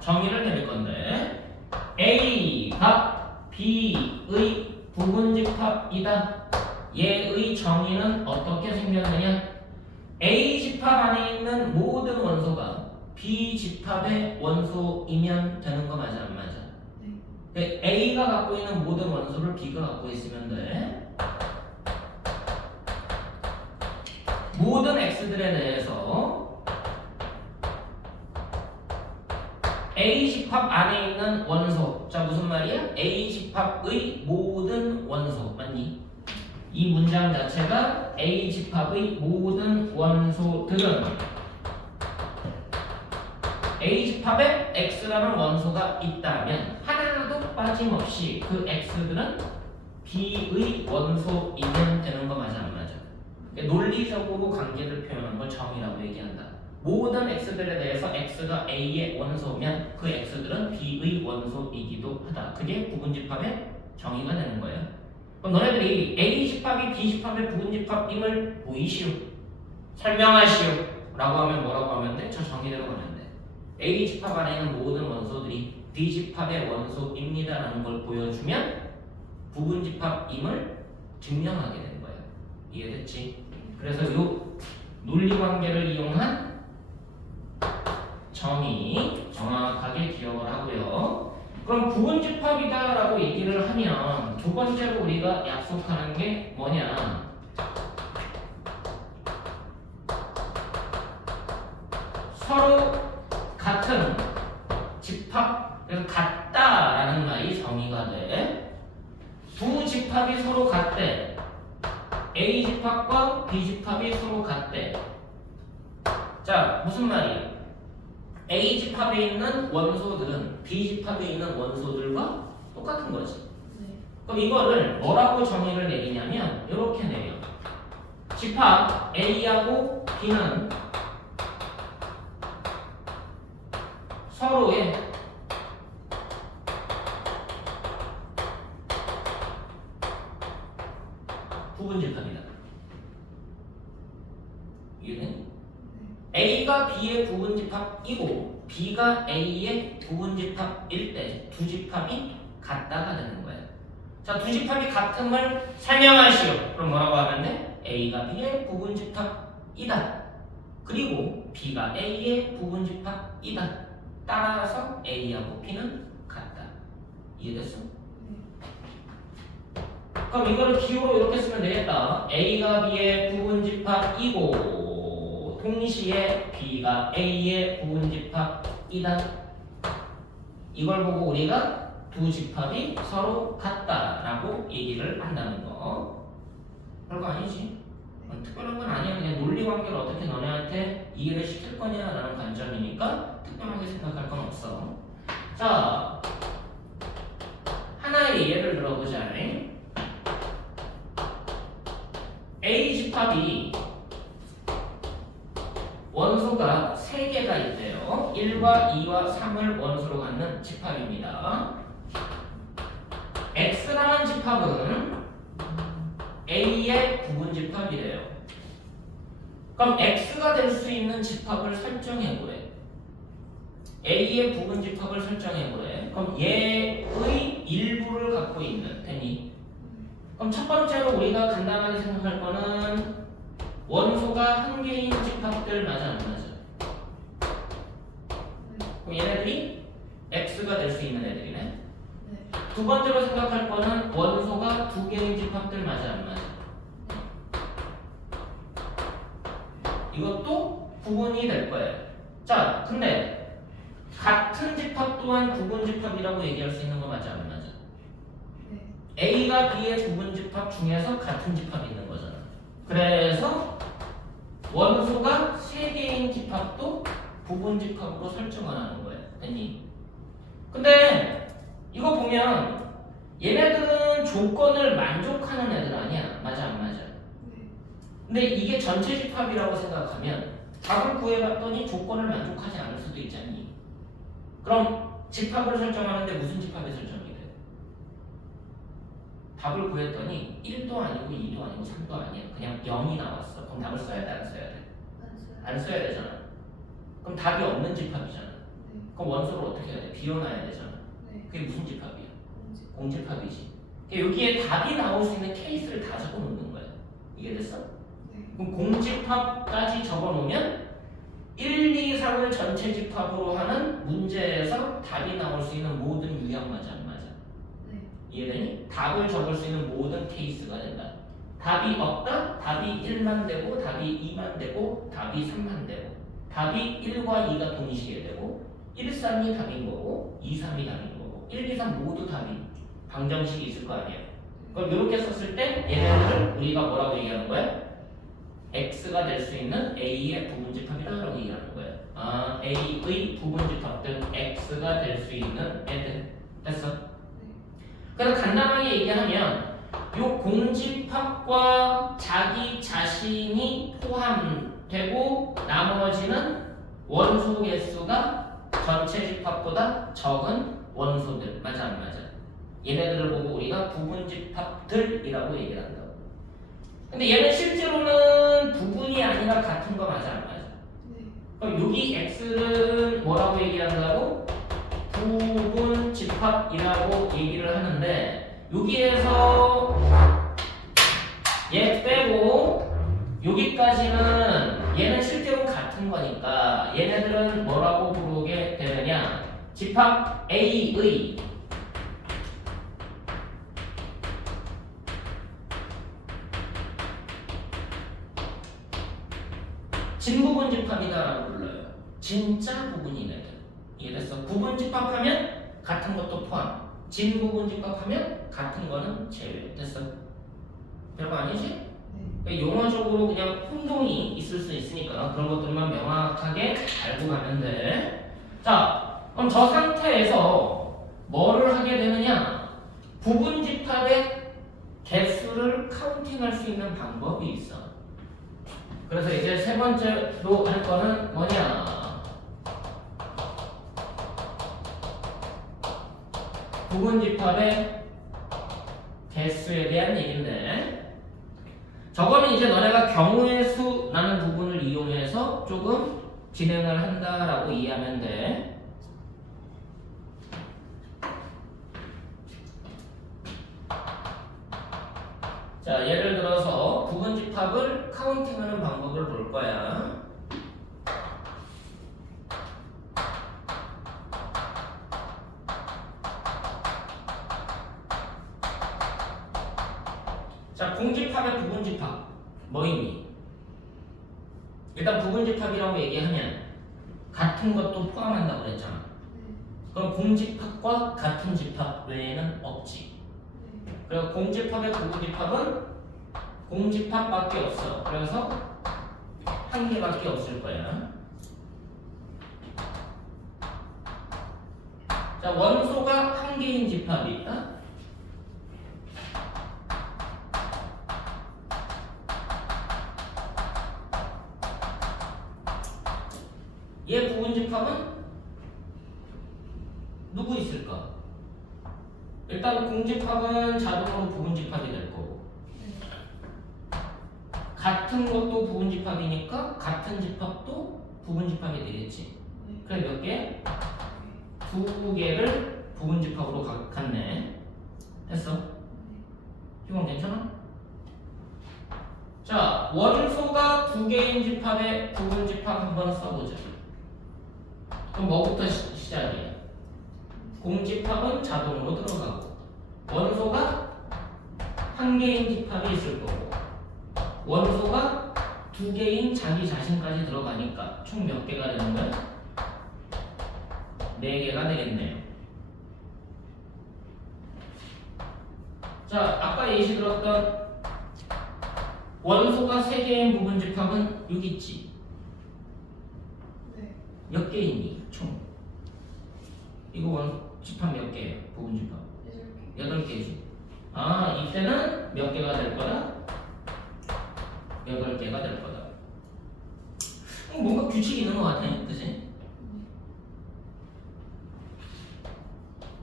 정의를 내릴 건데 A가 B의 부분집합이다. 얘의 정의는 어떻게 생겼느냐? A 집합 안에 있는 모든 원소가 B 집합의 원소이면 되는 거 맞아 안 맞아? 네. A가 갖고 있는 모든 원소를 B가 갖고 있으면 돼. 모든 X들에 대해서 A 집합 안에 있는 원소. 자, 무슨 말이야? A 집합의 모든 원소. 맞니? 이 문장 자체가 A 집합의 모든 원소들은 A 집합에 X라는 원소가 있다면 하나도 빠짐없이 그 X들은 B의 원소이면 되는 거 맞아 안 맞아? 그러니까 논리적으로 관계를 표현한 걸 정의라고 얘기한다. 모든 X들에 대해서 X가 A의 원소면 그 X들은 B의 원소이기도 하다. 그게 부분집합의 정의가 되는 거예요. 그럼 너네들이 A 집합이 B 집합의 부분집합임을 보이시오, 설명하시오 라고 하면 뭐라고 하면 돼? 저 정의대로 가면 돼. A 집합 안에 있는 모든 원소들이 B 집합의 원소입니다 라는 걸 보여주면 부분집합임을 증명하게 되는 거예요. 이해됐지? 그래서 이 논리관계를 이용한 정의 정확하게 기억을 하고요. 그럼 부분집합이다라고 얘기를 하면 두 번째로 우리가 약속하는 게 뭐냐? 서로 같은 집합, 그래서 같다라는 말이 정의가 돼. 두 집합이 서로 같대. A 집합과 B 집합이 서로 같대. 자, 무슨 말이야? A 집합에 있는 원소들은 B 집합에 있는 원소들과 똑같은 거지. 네. 그럼 이거를 뭐라고 정의를 내리냐면 이렇게 내려. 집합 A하고 B는 서로의 부분 집합이다. 이해되니? A가 B의 부분 집합이고 B가 A의 부분 집합일 때 두 집합이 같다가 되는 거예요. 자, 두 집합이 같음을 설명하시오. 그럼 뭐라고 하면 돼? A가 B의 부분 집합이다. 그리고 B가 A의 부분 집합이다. 따라서 A하고 B는 같다. 이해됐어? 그럼 이거를 기호로 이렇게 쓰면 되겠다. A가 B의 부분 집합이고 동시에 B가 A의 부분 집합이다. 이걸 보고 우리가 두 집합이 서로 같다라고 얘기를 한다는 거. 별거 아니지. 특별한 건 아니야. 그냥 논리 관계를 어떻게 너네한테 이해를 시킬 거냐라는 관점이니까 특별하게 생각할 건 없어. 자, 하나의 예를 들어보자. A 집합이 원소가 3개가 있대요. 1과 2와 3을 원소로 갖는 집합입니다. X라는 집합은 A의 부분 집합이래요. 그럼 X가 될 수 있는 집합을 설정해보래. A의 부분 집합을 설정해보래. 그럼 얘의 일부를 갖고 있는 되니. 그럼 첫 번째로 우리가 간단하게 생각할 거는 원소가 한 개인 집합들 맞아 안 맞아? 그럼 얘네들이 X가 될 수 있는 애들이네. 네. 두 번째로 생각할 거는 원소가 두 개인 집합들 맞아 안 맞아? 이것도 부분이 될 거예요. 자, 근데 같은 집합 또한 부분 집합이라고 얘기할 수 있는 거 맞아 안 맞아? 네. A가 B의 부분 집합 중에서 같은 집합이 있는 거잖아. 그래서 원소가 3개인 집합도 부분 집합으로 설정을 하는 거예요. 됐니? 근데 이거 보면 얘네들은 조건을 만족하는 애들 아니야. 맞아 안 맞아? 네. 근데 이게 전체 집합이라고 생각하면 답을 구해봤더니 조건을 만족하지 않을 수도 있잖니. 그럼 집합을 설정하는데 무슨 집합이 설정이 돼? 답을 구했더니 1도 아니고 2도 아니고 3도 아니야. 그냥 0이 나왔어. 그럼 답을 써야 돼? 안 써야 돼? 안 써야 되잖아. 그럼 답이 없는 집합이잖아. 네. 그럼 원소를 어떻게 해야 돼? 비워놔야 되잖아. 네. 그게 무슨 집합이야? 공집. 공집합이지. 그러니까 여기에 답이 나올 수 있는 케이스를 다 적어놓는 거야. 이해됐어? 네. 그럼 공집합까지 적어놓으면 1, 2, 3을 전체 집합으로 하는 문제에서 답이 나올 수 있는 모든 유형 맞아 안 맞아? 네. 이해되니? 답을 적을 수 있는 모든 케이스가 된다. 답이 없다? 답이 1만 되고 답이 2만 되고 답이 3만 되고 답이 1과 2가 동시에 되고 1, 3이 답인 거고 2, 3이 답인 거고 1, 2, 3 모두 답이 방정식이 있을 거 아니에요. 그럼 이렇게 썼을 때 얘네들을 우리가 뭐라고 얘기하는 거야? X가 될 수 있는 A의 부분 집합이라고 얘기하는 거예요. 아, A의 부분 집합들 X가 될 수 있는 애들. 됐어? 그래서 간단하게 얘기하면 요 공집합과 자기 자신이 포함되고 나머지는 원소 개수가 전체 집합보다 적은 원소들. 맞아 안 맞아? 얘네들을 보고 우리가 부분 집합들이라고 얘기를 한다고. 근데 얘는 실제로는 부분이 아니라 같은 거 맞아 안 맞아? 네. 그럼 여기 X를 뭐라고 얘기한다고? 부분 집합이라고 얘기를 하는데 여기에서 얘 빼고 여기까지는 얘는 실제로 같은 거니까 얘네들은 뭐라고 부르게 되느냐? 집합 A의 진부분 집합이다라고 불러요. 진짜 부분인 애들. 이해됐어? 부분 집합하면 같은 것도 포함. 진부분 집합하면 같은 거는 제외. 됐어? 별거 아니지? 네. 용어적으로 그냥 혼동이 있을 수 있으니까 그런 것들만 명확하게 알고 가면 돼. 자, 그럼 저 상태에서 뭐를 하게 되느냐? 부분 집합의 개수를 카운팅할 수 있는 방법이 있어. 그래서 이제 세 번째로 할 거는 뭐냐? 부분 집합의 개수에 대한 얘기인데, 저거는 이제 너네가 경우의 수라는 부분을 이용해서 조금 진행을 한다라고 이해하면 돼. 자, 예를 들어서 부분 집합을 카운팅하는 방법을 볼 거야. 자, 공집합의 부분 집합 뭐 있니? 일단 부분 집합이라고 얘기하면 같은 것도 포함한다고 그랬잖아. 네. 그럼 공집합과 같은 집합 외에는 없지. 네. 그리고 공집합의 부분 집합은 공집합밖에 없어. 그래서 한 개밖에 없을 거야. 자, 원소가 한 개인 집합이 있다. 얘 부분 집합은 누구 있을까? 일단 공집합은 자동으로 부분 집합이 될 거고, 네. 같은 것도 부분 집합이니까 같은 집합도 부분 집합이 되겠지. 네. 그래 몇 개? 두 개를 부분 집합으로 갔네. 됐어? 이건 괜찮아? 자, 원소가 두 개인 집합의 부분 집합 한번 써보자. 그럼 뭐부터 시작이야? 공집합은 자동으로 들어가고, 원소가 한 개인 집합이 있을 거고, 원소가 두 개인 자기 자신까지 들어가니까 총 몇 개가 되는 거야? 네 개가 되겠네요. 자, 아까 예시 들었던 원소가 세 개인 부분 집합은 여기 있지. 네. 몇 개이니? 총. 이거 원 집합 몇 개예요? 부분 집합. 8개지. 아, 이때는 몇 개가 될 거다? 8개가 될 거다. 뭔가 규칙이 있는 것 같아. 그치?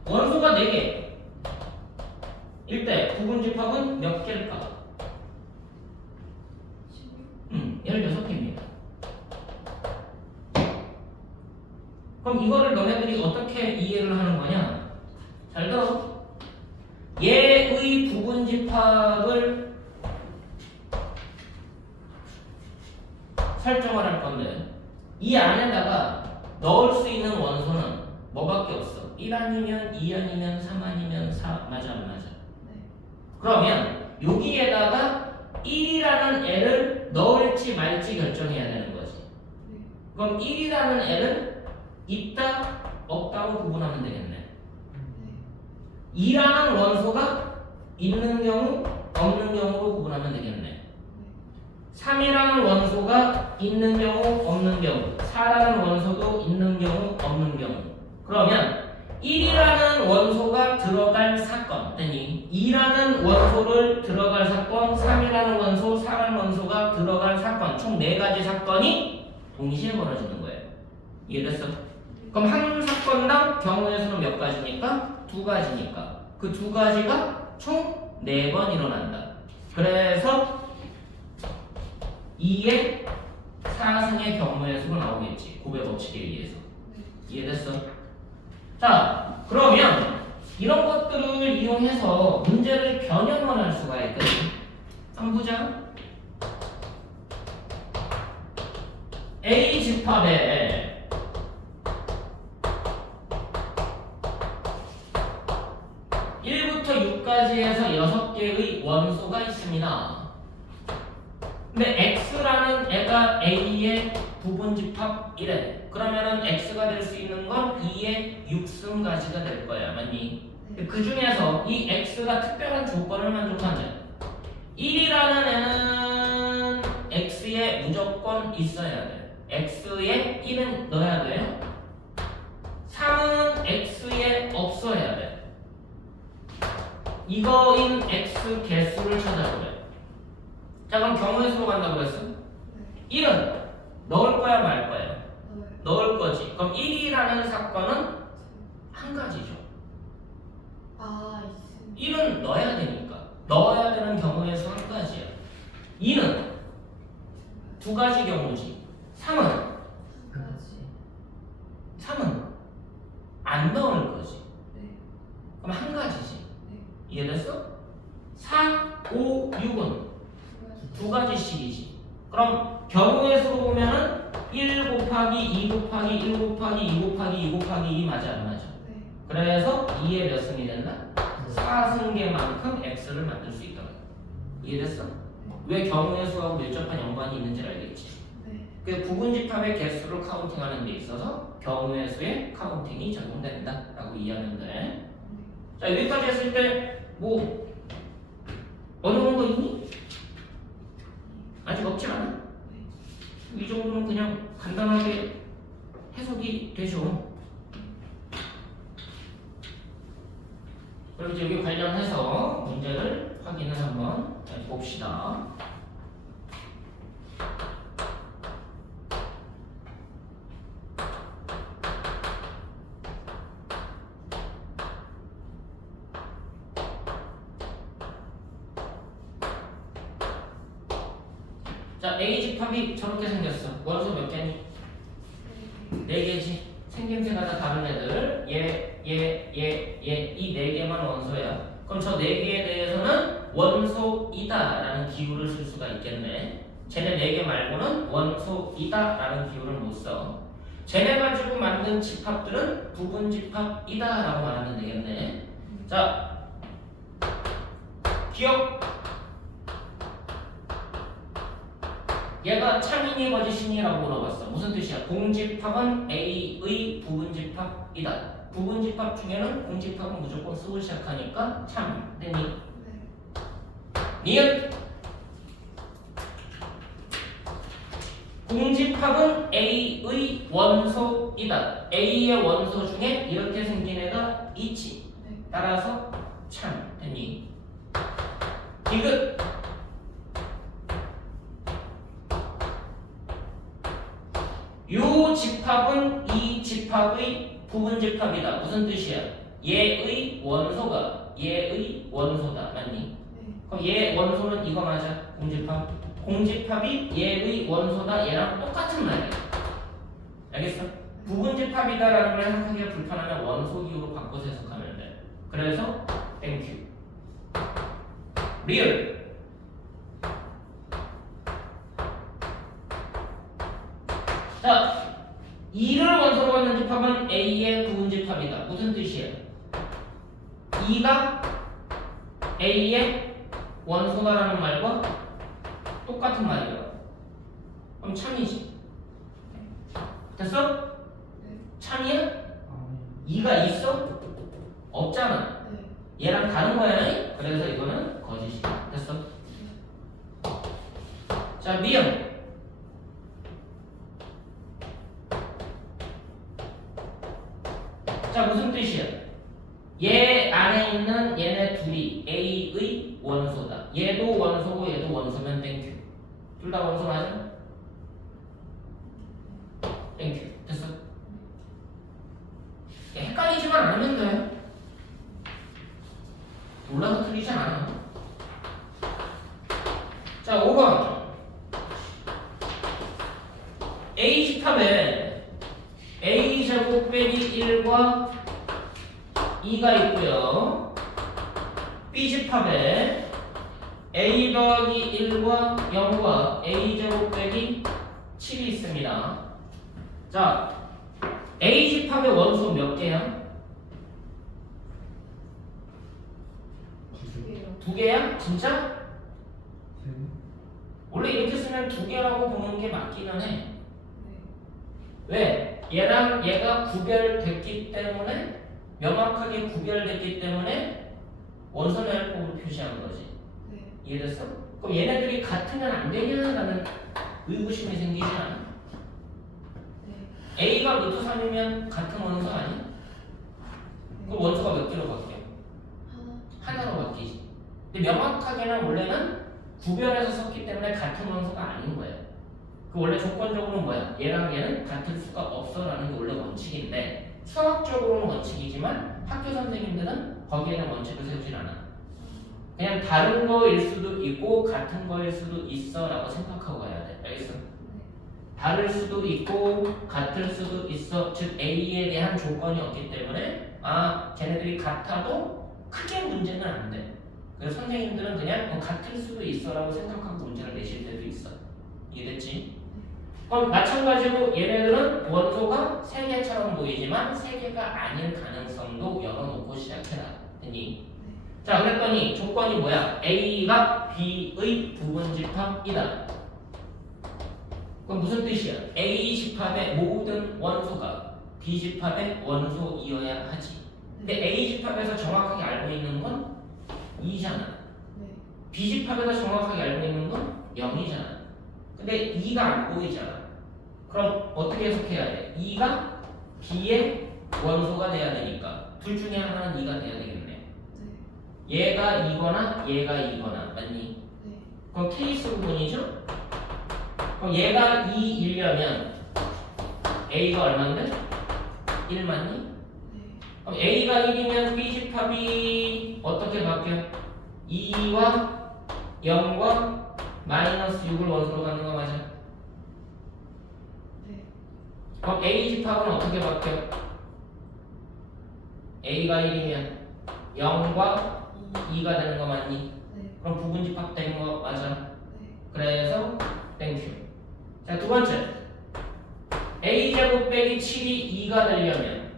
원소가 4개. 일때 부분 집합은 몇 개일까? 16개입니다. 그럼 이거를 너네들이 어떻게 이해를 하는 거냐? 잘 들어. 얘의 부분 집합을 설정을 할 건데, 이 안에다가 넣을 수 있는 원소는 뭐밖에 없어? 1 아니면 2 아니면 3 아니면 4. 맞아 안 맞아? 네. 그러면 여기에다가 1이라는 애를 넣을지 말지 결정해야 되는 거지. 네. 그럼 1이라는 애를 있다 없다고 구분하면 되겠네. 네. 2라는 원소가 있는 경우 없는 경우로 구분하면 되겠네. 3이라는 원소가 있는 경우 없는 경우, 4라는 원소도 있는 경우 없는 경우. 그러면 1이라는 원소가 들어갈 사건, 아니 2라는 원소를 들어갈 사건, 3이라는 원소, 4라는 원소가 들어갈 사건, 총 4가지 사건이 동시에 벌어지는 거예요. 이해됐어? 그럼 한 사건당 경우의 수는 몇 가지니까? 2가지니까. 그 2가지가 총 4번 일어난다. 그래서 2의 4승의 경우의 수가 나오겠지. 고배 법칙에 의해서. 이해됐어? 자, 그러면 이런 것들을 이용해서 문제를 변형을 할 수가 있거든. 한번 보자. A 집합에 (1부터 6까지) 해서 6개의 원소가 있습니다. 근데 X라는 애가 A의 부분 집합이래. 그러면은 X가 될 수 있는 건 2의 6승가지가 될 거야. 맞니? 그 중에서 이 X가 특별한 조건을 만족한다. 1이라는 애는 X에 무조건 있어야 돼. X에 1은 넣어야 돼요. 없어야 돼. 이거인 x 개수를 찾아보래. 자, 그럼 경우의 수로 간다고 그랬어? 네. 1은 넣을 거야 말 거야? 넣어요. 넣을 거지. 그럼 1이라는 사건은 한 가지죠. 아, 있습니다. 1은 넣어야 되니까. 넣어야 되는 경우의 수 한 가지야. 2는 두 가지 경우지. 3은 까지. 안 넣을 거지. 네. 그럼 한 가지지. 네. 이해됐어? 4, 5, 6은 두 가지씩이지. 그럼 경우의 수로 보면은 1 곱하기 2 곱하기 1 곱하기 2 곱하기 2 곱하기 2 맞아 안 맞아? 네. 그래서 2의 몇 승이 된다? 4승계만큼 x를 만들 수 있다. 이해됐어? 왜 경우의 수하고 밀접한 연관이 있는지 알겠지? 네. 그 부분집합의 개수를 카운팅하는 데 있어서 경우의 수에 카운팅이 적용된다 라고 이해하면 돼. 자, 여기까지 했을 때 뭐 어려운 거 있니? 아직 없지 않아? 이 정도는 그냥 간단하게 해석이 되죠. 그럼 이제 여기 관련해서 문제를 확인을 한번 봅시다. 자, A 집합이 저렇게 생겼어. 원소 몇 개니? 네 개지. 생김새가 다 다른 애들. 이 네 개만 원소야. 그럼 저 네 개에 대해서는 원소이다라는 기호를 쓸 수가 있겠네. 쟤네 네 개 말고는 원소이다라는 기호를 못 써. 쟤네 가지고 만든 집합들은 부분 집합이다라고 말하면 되겠네. 자, 기억. 얘가 참이니 거짓이니라고 물어봤어. 무슨 뜻이야? 공집합은 A의 부분집합이다. 부분집합 중에는 공집합은 무조건 쓰고 시작하니까 참. 되니? 네. 니은. 공집합은 A의 원소이다. A의 원소 중에 이렇게 생긴 애가 있지. 네. 따라서 참. 되니? 디귿. 요 집합은 이 집합의 부분 집합이다. 무슨 뜻이야? 얘의 원소가 얘의 원소다. 맞니? 네. 그럼 얘 원소는 이거 맞아? 공집합. 공집합이 얘의 원소다. 얘랑 똑같은 말이야. 알겠어? 부분 집합이다라는 걸 해석하기가 불편하면 원소 기호로 바꿔서 해석하면 돼. 그래서 땡큐. 리얼. 자, 2를 원소로 갖는 집합은 A의 부분집합이다. 무슨 뜻이야? 2가 A의 원소다라는 말과 똑같은 말이야. 그럼 참이지. 됐어? 네. 참이야? 아니 2가 있어? 없잖아. 네. 얘랑 다른 거야. 그래서 이거는 거짓이야. 됐어? 자, 미음. 자, 무슨 뜻이야? 얘 안에 있는 얘네 둘이 A의 원소다. 얘도 원소고 얘도 원소면 땡큐. 둘 다 원소 맞아? 땡큐. 됐어? 헷갈리지만 않으면 돼. 몰라서 틀리지 않아. 자, 5번. A 집합에 A 제곱 빼기 1과 2가 있고요. B 집합에 A 더하기 1과 0과 A 제곱 빼기 7이 있습니다. 자, A 집합의 원소 몇 개야? 그게요. 두 개야? 진짜? 세 원래 이렇게 쓰면 두 개라고 보는 게 맞기는 해. 네. 왜? 얘랑 얘가 구별됐기 때문에 명확하게 구별됐기 때문에 원소멸법으로 표시한 거지. 네. 이해됐어? 그럼 얘네들이 같으면 안 되냐라는 의구심이 생기지 않아? 네. A가 루트 3이면 같은 원소 아니야? 네. 그 원소가 몇 개로 바뀌어? 하나로 바뀌지. 근데 명확하게는 원래는 구별해서 썼기 때문에 같은 원소가 아닌 거예요. 그 원래 조건적으로는 뭐야? 얘랑 얘는 같을 수가 없어라는 게 원래 원칙인데 수학적으로는 원칙이지만 학교 선생님들은 거기에는 원칙을 세우진 않아. 그냥 다른 거일 수도 있고 같은 거일 수도 있어라고 생각하고 가야 돼. 알겠어? 다를 수도 있고 같을 수도 있어. 즉 A에 대한 조건이 없기 때문에 쟤네들이 같아도 크게 문제는 안 돼. 그래서 선생님들은 그냥 같을 수도 있어라고 생각하고 문제를 내실 때도 있어. 이해됐지? 그럼 마찬가지로 얘네들은 원소가 3개처럼 보이지만 3개가 아닐 가능성도 열어놓고 시작해라. 됐니? 자, 그랬더니 조건이 뭐야? A가 B의 부분집합이다. 그럼 무슨 뜻이야? A 집합의 모든 원소가 B 집합의 원소이어야 하지. 근데 A 집합에서 정확하게 알고 있는 건 2잖아. B 집합에서 정확하게 알고 있는 건 0이잖아. 근데 2가 안 보이잖아. 그럼 어떻게 해석해야 돼? 2가 B의 원소가 돼야 되니까 둘 중에 하나는 2가 돼야 되겠네. 얘가 2거나 얘가 2거나 맞니? 그럼 케이스 부분이죠? 그럼 얘가 2이려면 A가 얼마인데? 1 맞니? 그럼 A가 1이면 B 집합이 어떻게 바뀌어? 2와 0과 마이너스 6을 원소로 갖는 거 맞아? 그럼 A 집합은 어떻게 바뀌어? A가 1이면 0과 2가 되는 거 맞니? 그럼 부분 집합 된 거 맞아? 그래서 땡큐. 자, 두 번째. A제곱 빼기 7이 2가 되려면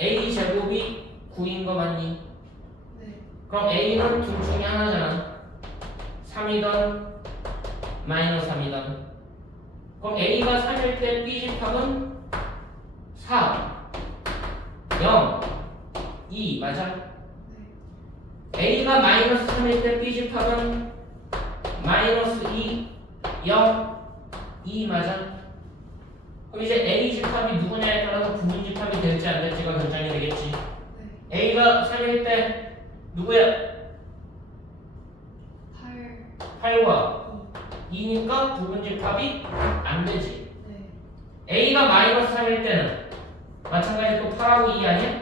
A제곱이 9인 거 맞니? 그럼 A는 둘 중에 하나잖아. 3이던 마이너스 3이던. 그럼 A가 3일 때 B 집합은 4, 0, 2 맞아? A가 마이너스 3일 때 B 집합은 마이너스 2, 0, 2 맞아? 그럼 이제 A 집합이 누구냐에 따라서 부분 집합이 될지 안 될지가 결정이 되겠지. A가 3일 때 누구야? 8과 2니까 부분 집합이 안 되지. A가 마이너스 3일 때는 마찬가지로 또 8하고 2 아니야?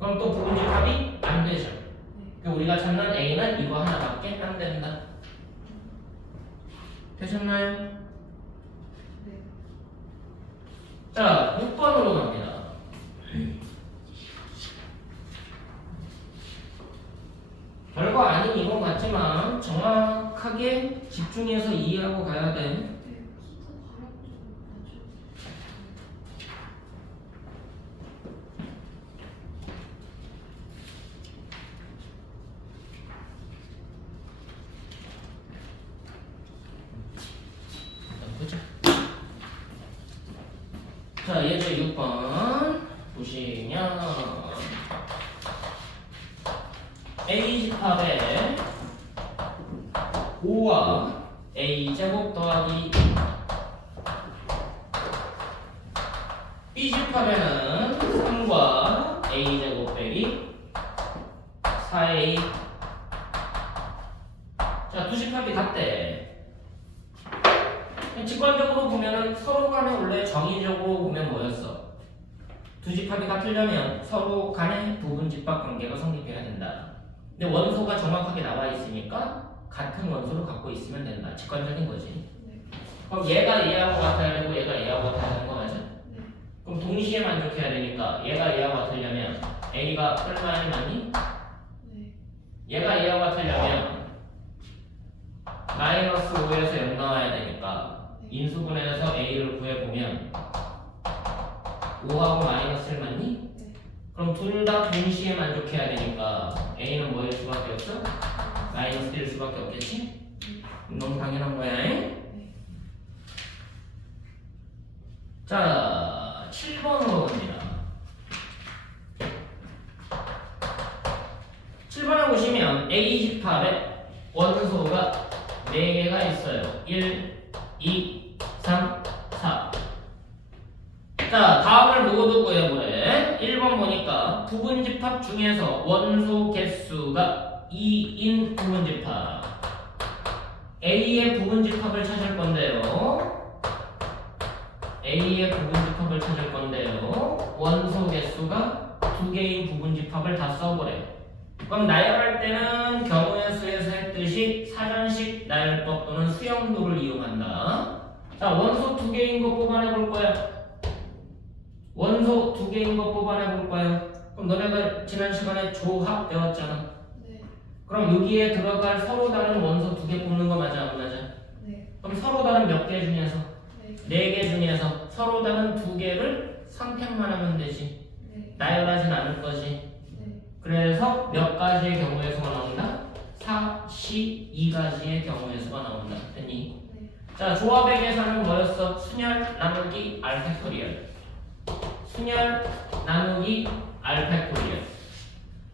그럼 또 부분 집합이 안 되죠. 우리가 찾는 A는 이거 하나밖에 안 된다. 되셨나요? 자, 6번으로 갑니다. 별거 아닌 이건 같지만 정확하게 집중해서 이해하고 가야 돼. 보자. 자, 예제 6번 보시면 A 집합에 5와 A 제곱 더하기 B 집합에는 3과 A 제곱 빼기 4A. 자, 두 집합이 같대. 직관적으로 보면은 서로 간에 원래 정의적으로 보면 뭐였어? 두 집합이 같으려면 서로 간에 부분 집합 관계가 성립해야 된다. 근데 원소가 정확하게 나와 있으니까 같은 원소를 갖고 있으면 된다. 직관적인 거지. 그럼 얘가 얘하고 같아야 되고 얘가 얘하고 같아야 되는 거 맞아? 그럼 동시에 만족해야 되니까 얘가 얘하고 같으려면 A가 얼마나 맞니? 얘가 얘하고 같으려면 마이너스 5에서 0 나와야 되니까 인수분해해서 A를 구해보면 5하고 마이너스를 맞니? 그럼 둘 다 동시에 만족해야 되니까 A는 뭐일 수밖에 없어? 마이너스 1일 수밖에 없겠지? 너무 당연한 거야. 자, 7번으로 갑니다. 7번에 보시면 A 집합에 원소가 4개가 있어요. 1, 2, 3, 4. 자, 다음을 모두 구해보래. 1번 보니까 부분집합 중에서 원소 개수가 2인 부분집합. A의 부분집합을 찾을 건데요. A의 부분집합을 찾을 건데요. 원소 개수가 2개인 부분집합을 다 써보래요. 그럼 나열할 때는 경우의 수에서 했듯이 사전식 나열법 또는 수영도를 이용한다. 자, 원소 2개인 거 뽑아내볼 거야. 원소 2개인 거 뽑아내볼 거야. 그럼 너네가 지난 시간에 조합 배웠잖아. 네. 그럼 여기에 들어갈 서로 다른 원소 2개 뽑는 거 맞아 안 맞아? 네. 그럼 서로 다른 몇 개 중에서? 네. 4개 중에서 서로 다른 2개를 선택만 하면 되지. 네. 나열하진 않을 거지. 네. 그래서 몇 가지의 경우의 수가 나온다? 4, 12가지의 경우의 수가 나온다. 됐니? 네. 자, 조합의 계산은 뭐였어? 순열 나누기 R 팩토리얼. 순열 나누기 R 팩토리얼.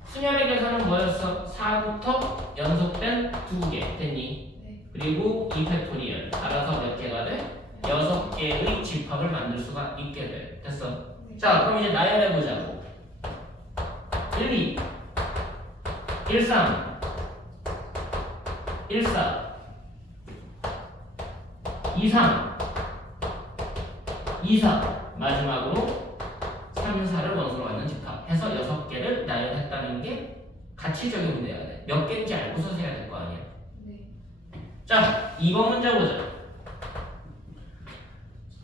순열의 계산은 뭐였어? 4부터 연속된 2개. 됐니? 네. 그리고 2 팩토리얼. 따라서 몇 개가 돼? 6개의 집합을 만들 수가 있게 돼. 됐어? 네. 자, 그럼 이제 나열해보자고. 1, 2, 1, 3, 1, 4, 2, 3, 2, 4, 마지막으로 3, 4를 원소로 갖는 집합 해서 6개를 나열했다는 게 같이 적용돼야 돼. 몇 개인지 알고서 해야 될 거 아니야. 네. 자, 2번 문제 보자.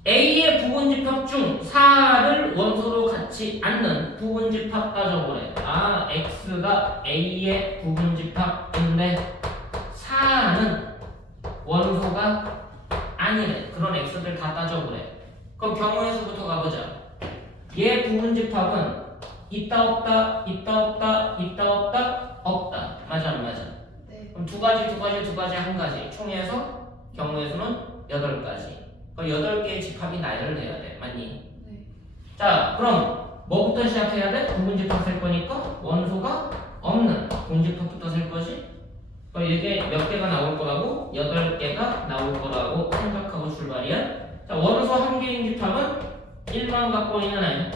A의 부분집합 중 4를 원소로 갖지 않는 부분집합 따져보래. 아, X가 A의 부분집합인데 4는 원소가 아니래. 그런 X들 다 따져보래. 그럼 경우의 수부터 가보자. 얘 부분집합은 있다 없다 있다 없다 있다 없다 없다. 맞아 안 맞아? 네. 그럼 두 가지 한 가지 총해서 경우의 수는 8가지. 그럼 8개의 집합이 나열을 해야 돼. 맞니? 네. 자, 그럼 뭐부터 시작해야 돼? 부분집합 셀 거니까 원소가 없는 공집합부터 셀 거지? 그럼 이게 몇 개가 나올 거라고? 8개가 나올 거라고 생각하고 출발이야. 자, 원소 한 개인 집합은 1만 갖고 있는 애,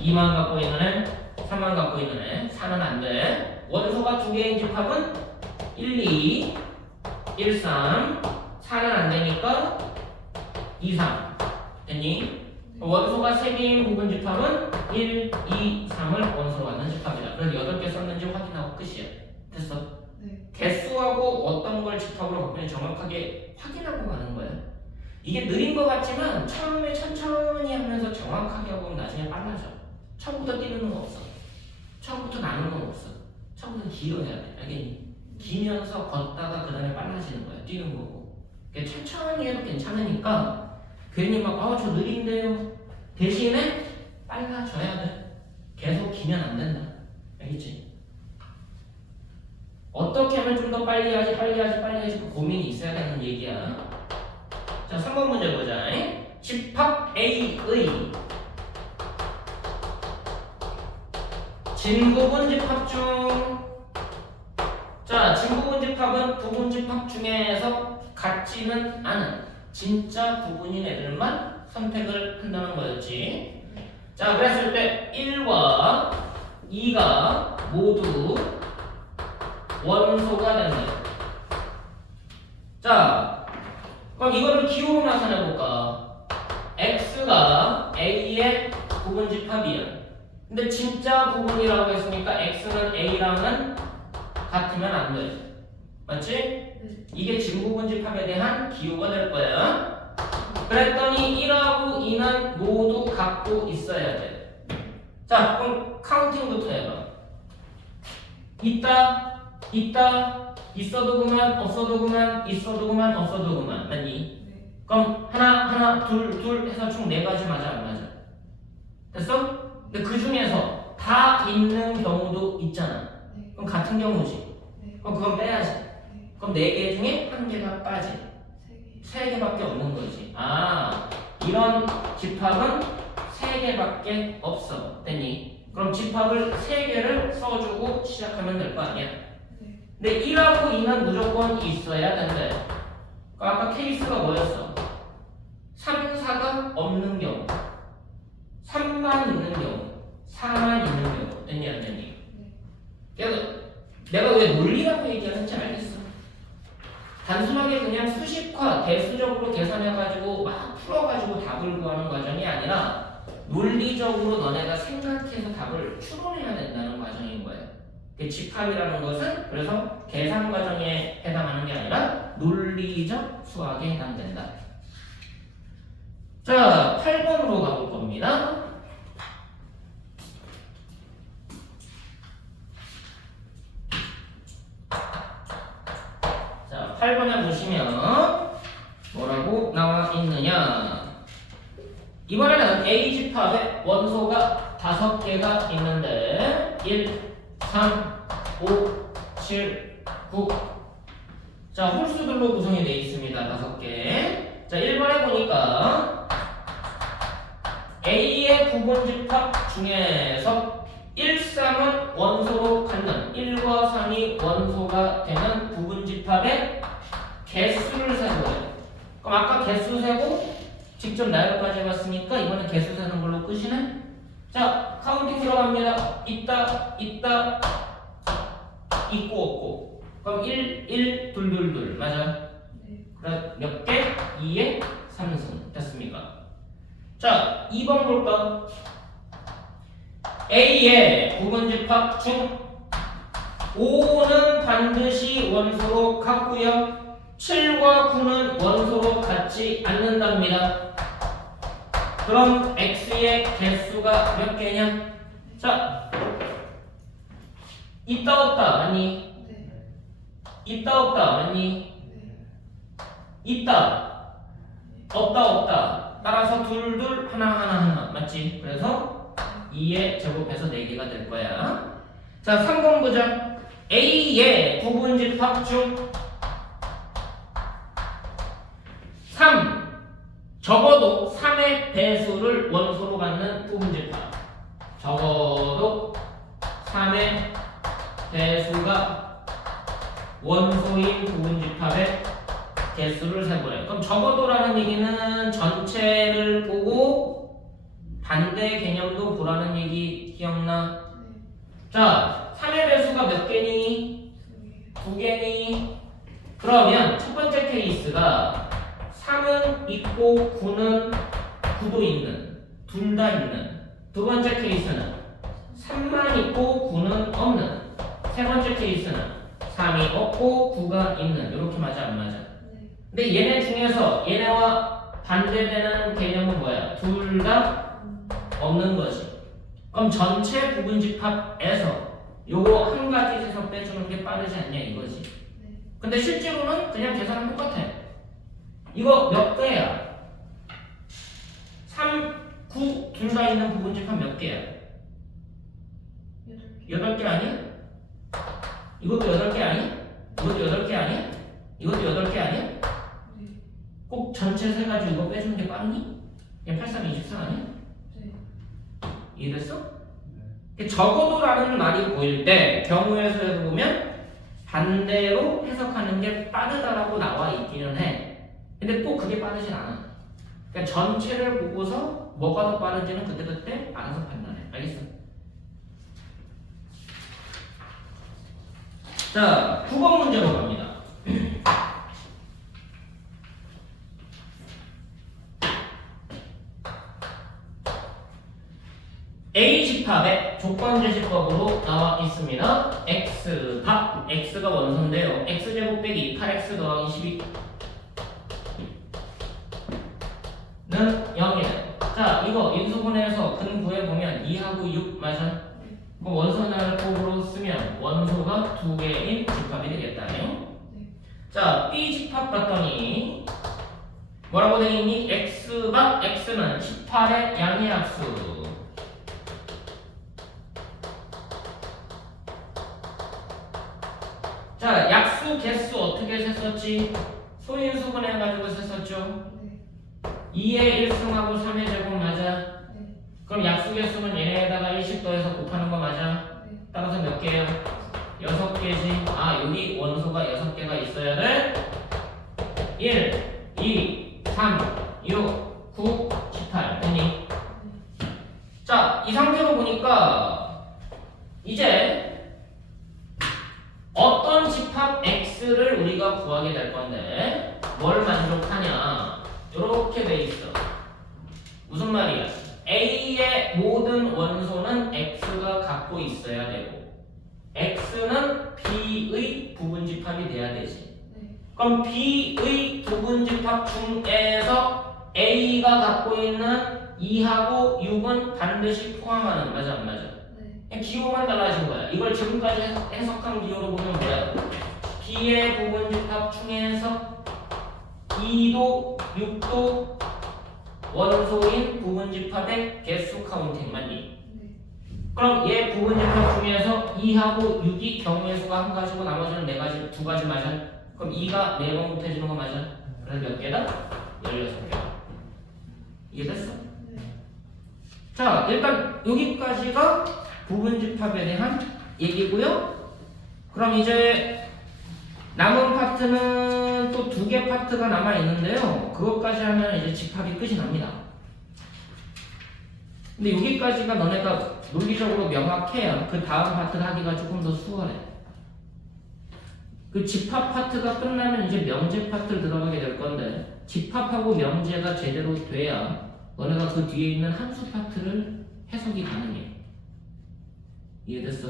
2만 갖고 있는 애, 3만 갖고 있는 애, 4는 안 돼. 원소가 2개인 집합은 1, 2, 1, 3, 4는 안 되니까 2, 3. 됐니? 원소가 3개인 부분 집합은 1, 2, 3을 원소로 갖는 집합이다. 그래서 8개 썼는지 확인하고 끝이야. 됐어? 네. 개수하고 어떤 걸 집합으로 바꾸는지 정확하게 확인하고 가는 거야. 이게 느린 것 같지만 처음에 천천히 하면서 정확하게 하고 나중에 빨라져. 처음부터 뛰는 건 없어. 처음부터 나는 건 없어. 처음부터 길어야 돼. 알겠니? 기면서 걷다가 그 다음에 빨라지는 거야. 뛰는 거고. 천천히 해도 괜찮으니까 괜히 막 저 느린데요. 대신에 빨라져야 돼. 계속 기면 안 된다. 알겠지? 어떻게 하면 좀 더 빨리 하지 그 고민이 있어야 되는 얘기야. 자, 3번 문제 보자. 집합 A의 진부분 집합 중, 자, 진부분 집합은 부분 집합 중에서 같지는 않은 진짜 부분인 애들만 선택을 한다는 거였지. 자, 그랬을 때 1과 2가 모두 원소가 된다. 자, 그럼 이거를 기호로 나타내볼까? X가 A의 부분 집합이야. 근데 진짜 부분이라고 했으니까 X는 A랑은 같으면 안 돼. 맞지? 네. 이게 진부분 집합에 대한 기호가 될 거야. 그랬더니 1하고 2는 모두 갖고 있어야 돼. 자, 그럼 카운팅부터 해봐. 있다, 있어도 그만, 없어도 그만, 있어도 그만, 없어도 그만. 맞니? 네. 그럼 하나, 둘 해서 총 4가지 맞아, 안 맞아? 됐어? 근데 그 중에서 다 있는 경우도 있잖아. 네. 그럼 같은 경우지. 네. 그럼 그건 빼야지. 네. 그럼 4개 중에 1개가 빠지. 3개. 3개밖에 없는 거지. 아, 이런 집합은 3개밖에 없어. 됐니? 그럼 집합을 3개를 써주고 시작하면 될 거 아니야. 네. 근데 1하고 2는 무조건 있어야 된대. 아까 케이스가 뭐였어? 3, 4가 없는 경우, 3만 있는 경우. 4만 있는 경우. 됐니 안 됐니? 그래서 내가 왜 논리라고 얘기하는지 알겠어. 단순하게 그냥 수식화, 대수적으로 계산해가지고 막 풀어가지고 답을 구하는 과정이 아니라 논리적으로 너네가 생각해서 답을 추론해야 된다는 과정인 거예요. 그 집합이라는 것은 그래서 계산 과정에 해당하는 게 아니라 논리적 수학에 해당된다. 자, 8번으로 가볼 겁니다. 자, 8번에 보시면 뭐라고 나와 있느냐. 이번에는 A 집합에 원소가 5개가 있는데 1, 3, 5, 7, 9. 자, 홀수들로 구성이 되어 있습니다. 5개. 자, 1번에 보니까 A의 부분 집합 중에서 1, 3은 원소로 갖는 1과 3이 원소가 되는 부분 집합의 개수를 세는 거예요. 그럼 아까 개수 세고 직접 나열까지 해봤으니까 이번엔 개수 세는 걸로 끝이네? 자, 카운팅 들어갑니다. 있다, 있다, 있고 없고. 그럼 1, 1, 2, 2, 2. 맞아? 그래, 몇 개? 2에 3승. 됐습니까? 자, 2번 볼까? A의 부분 집합 중 5는 반드시 원소로 같고요. 7과 9는 원소로 같지 않는답니다. 그럼 X의 개수가 몇 개냐? 자, 있다 없다 맞니? 있다 없다 맞니? 있다 없다 없다 따라서 둘둘 하나 맞지? 그래서 2의 제곱해서 4개가 될 거야. 자, 3번 보자. A의 부분 집합 중 3 적어도 3의 배수를 원소로 갖는 부분 집합. 적어도 3의 배수가 원소인 부분 집합의 개수를 세보래. 그럼 적어도라는 얘기는 전체를 보고 반대 개념도 보라는 얘기 기억나? 자, 3의 배수가 몇 개니? 2개니? 그러면 첫 번째 케이스가 3은 있고 9는 9도 있는, 둘 다 있는. 두 번째 케이스는 3만 있고 9는 없는. 세 번째 케이스는 3이 없고 9가 있는. 이렇게 맞아 안 맞아? 근데 얘네 중에서 얘네와 반대되는 개념은 뭐야? 둘 다 없는 거지. 그럼 전체 부분 집합에서 요거 한 가지 세서 빼주는 게 빠르지 않냐 이거지. 근데 실제로는 그냥 계산은 똑같아. 이거 몇 개야? 3, 9 둘 다 있는 부분 집합 몇 개야? 8개 아니야? 이것도 8개 아니야? 이것도 8개 아니야? 이것도 8개 아니야? 꼭 전체 세 가지 이거 빼주는 게 빠르니? 그냥 8, 3, 24 아니야? 이해됐어? 적어도라는 말이 보일 때 경우의 수에서 보면 반대로 해석하는 게 빠르다라고 나와 있기는 해. 근데 꼭 그게 빠르진 않아. 그러니까 전체를 보고서 뭐가 더 빠른지는 그때그때 알아서 판단해. 알겠어? 자, 9번 문제로 갑니다. A 집합의 조건제시법으로 나와 있습니다. X 답, X가 원소인데요. X제곱 빼기 8X 더하기 12는 0이네. 자, 이거 인수분해해서 근 구해보면 2하고 6 맞아? 그럼 원소는 곱으로 쓰면 원소가 2개인 집합이 되겠다. 자, B 집합 봤더니 뭐라고 되어있니? X가 X는 18의 양의 합수. 자, 약수, 개수 어떻게 셌었지? 소인수분 해가지고 셌었죠? 2의 1승하고 3의 제곱 맞아? 그럼 약수, 개수는 얘네에다가 1씩 더해서 곱하는 거 맞아? 따라서 몇 개예요? 6개지. 아, 여기 원소가 6개가 있어야 돼? 1, 2, 3, 6, 9, 18 됐니? 자, 이 상태로 보니까 우리가 이제 어떤 집합 x를 우리가 구하게 될 건데 뭘 만족하냐? 이렇게 돼 있어. 무슨 말이야? A의 모든 원소는 X가 갖고 있어야 되고 X는 B의 부분집합이 돼야 되지. 네. 그럼 B의 부분집합 중에서 A가 갖고 있는 2하고 6은 반드시 포함하는, 맞아 안 맞아? 네. 그냥 기호만 달라진 거야. 이걸 지금까지 해석한 기호로 보면 뭐야? B의 부분집합 중에서 2도 6도 원소인 부분집합의 개수 카운팅 맞니? 네. 그럼 얘 부분집합 중에서 2하고 6이 경우의 수가 한 가지고 나머지는 네 가지, 두 가지 맞아? 그럼 2가 4번 곱해지는 거 맞아? 그래서 몇 개다? 16개. 이해됐어? 네. 자, 일단 여기까지가 부분집합에 대한 얘기고요. 그럼 이제 남은 파트는 또 2개 파트가 남아 있는데요. 그것까지 하면 이제 집합이 끝이 납니다. 근데 여기까지가 너네가 논리적으로 명확해야 그 다음 파트를 하기가 조금 더 수월해. 그 집합 파트가 끝나면 이제 명제 파트를 들어가게 될 건데 집합하고 명제가 제대로 돼야 너네가 그 뒤에 있는 함수 파트를 해석이 가능해. 이해됐어?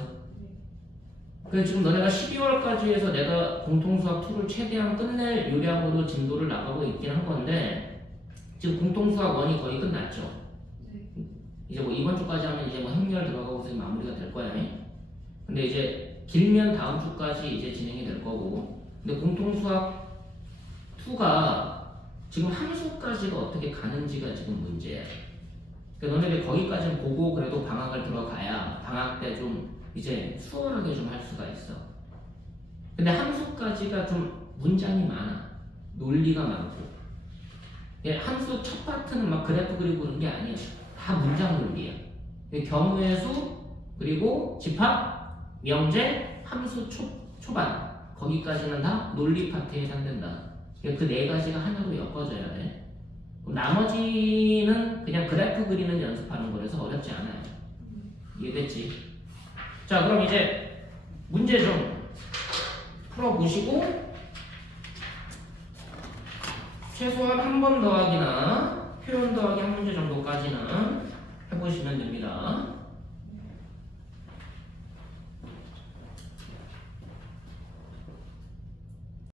그래서 지금 너네가 12월까지 해서 내가 공통수학 2를 최대한 끝낼 요량으로 진도를 나가고 있긴 한 건데 지금 공통수학 1이 거의 끝났죠. 네. 이제 뭐 이번 주까지 하면 이제 뭐 행렬 들어가고 이제 마무리가 될 거야. 근데 이제 길면 다음 주까지 이제 진행이 될 거고. 근데 공통수학 2가 지금 함수까지가 어떻게 가는지가 지금 문제야. 그러니까 너네들 거기까지는 보고 그래도 방학을 들어가야 방학 때 좀 이제 수월하게 좀 할 수가 있어. 근데 함수까지가 좀 문장이 많아. 논리가 많고. 함수 첫 파트는 막 그래프 그리고 그런 게 아니야. 다 문장 논리야. 경우의 수, 그리고 집합, 명제, 함수 초반 거기까지는 다 논리 파트에 해당된다. 그 네 가지가 하나로 엮어져야 돼. 나머지는 그냥 그래프 그리는 연습하는 거라서 어렵지 않아요. 이해됐지? 자, 그럼 이제 문제 좀 풀어보시고 최소한 한 번 더하기나 표현 더하기 한 문제 정도까지는 해보시면 됩니다.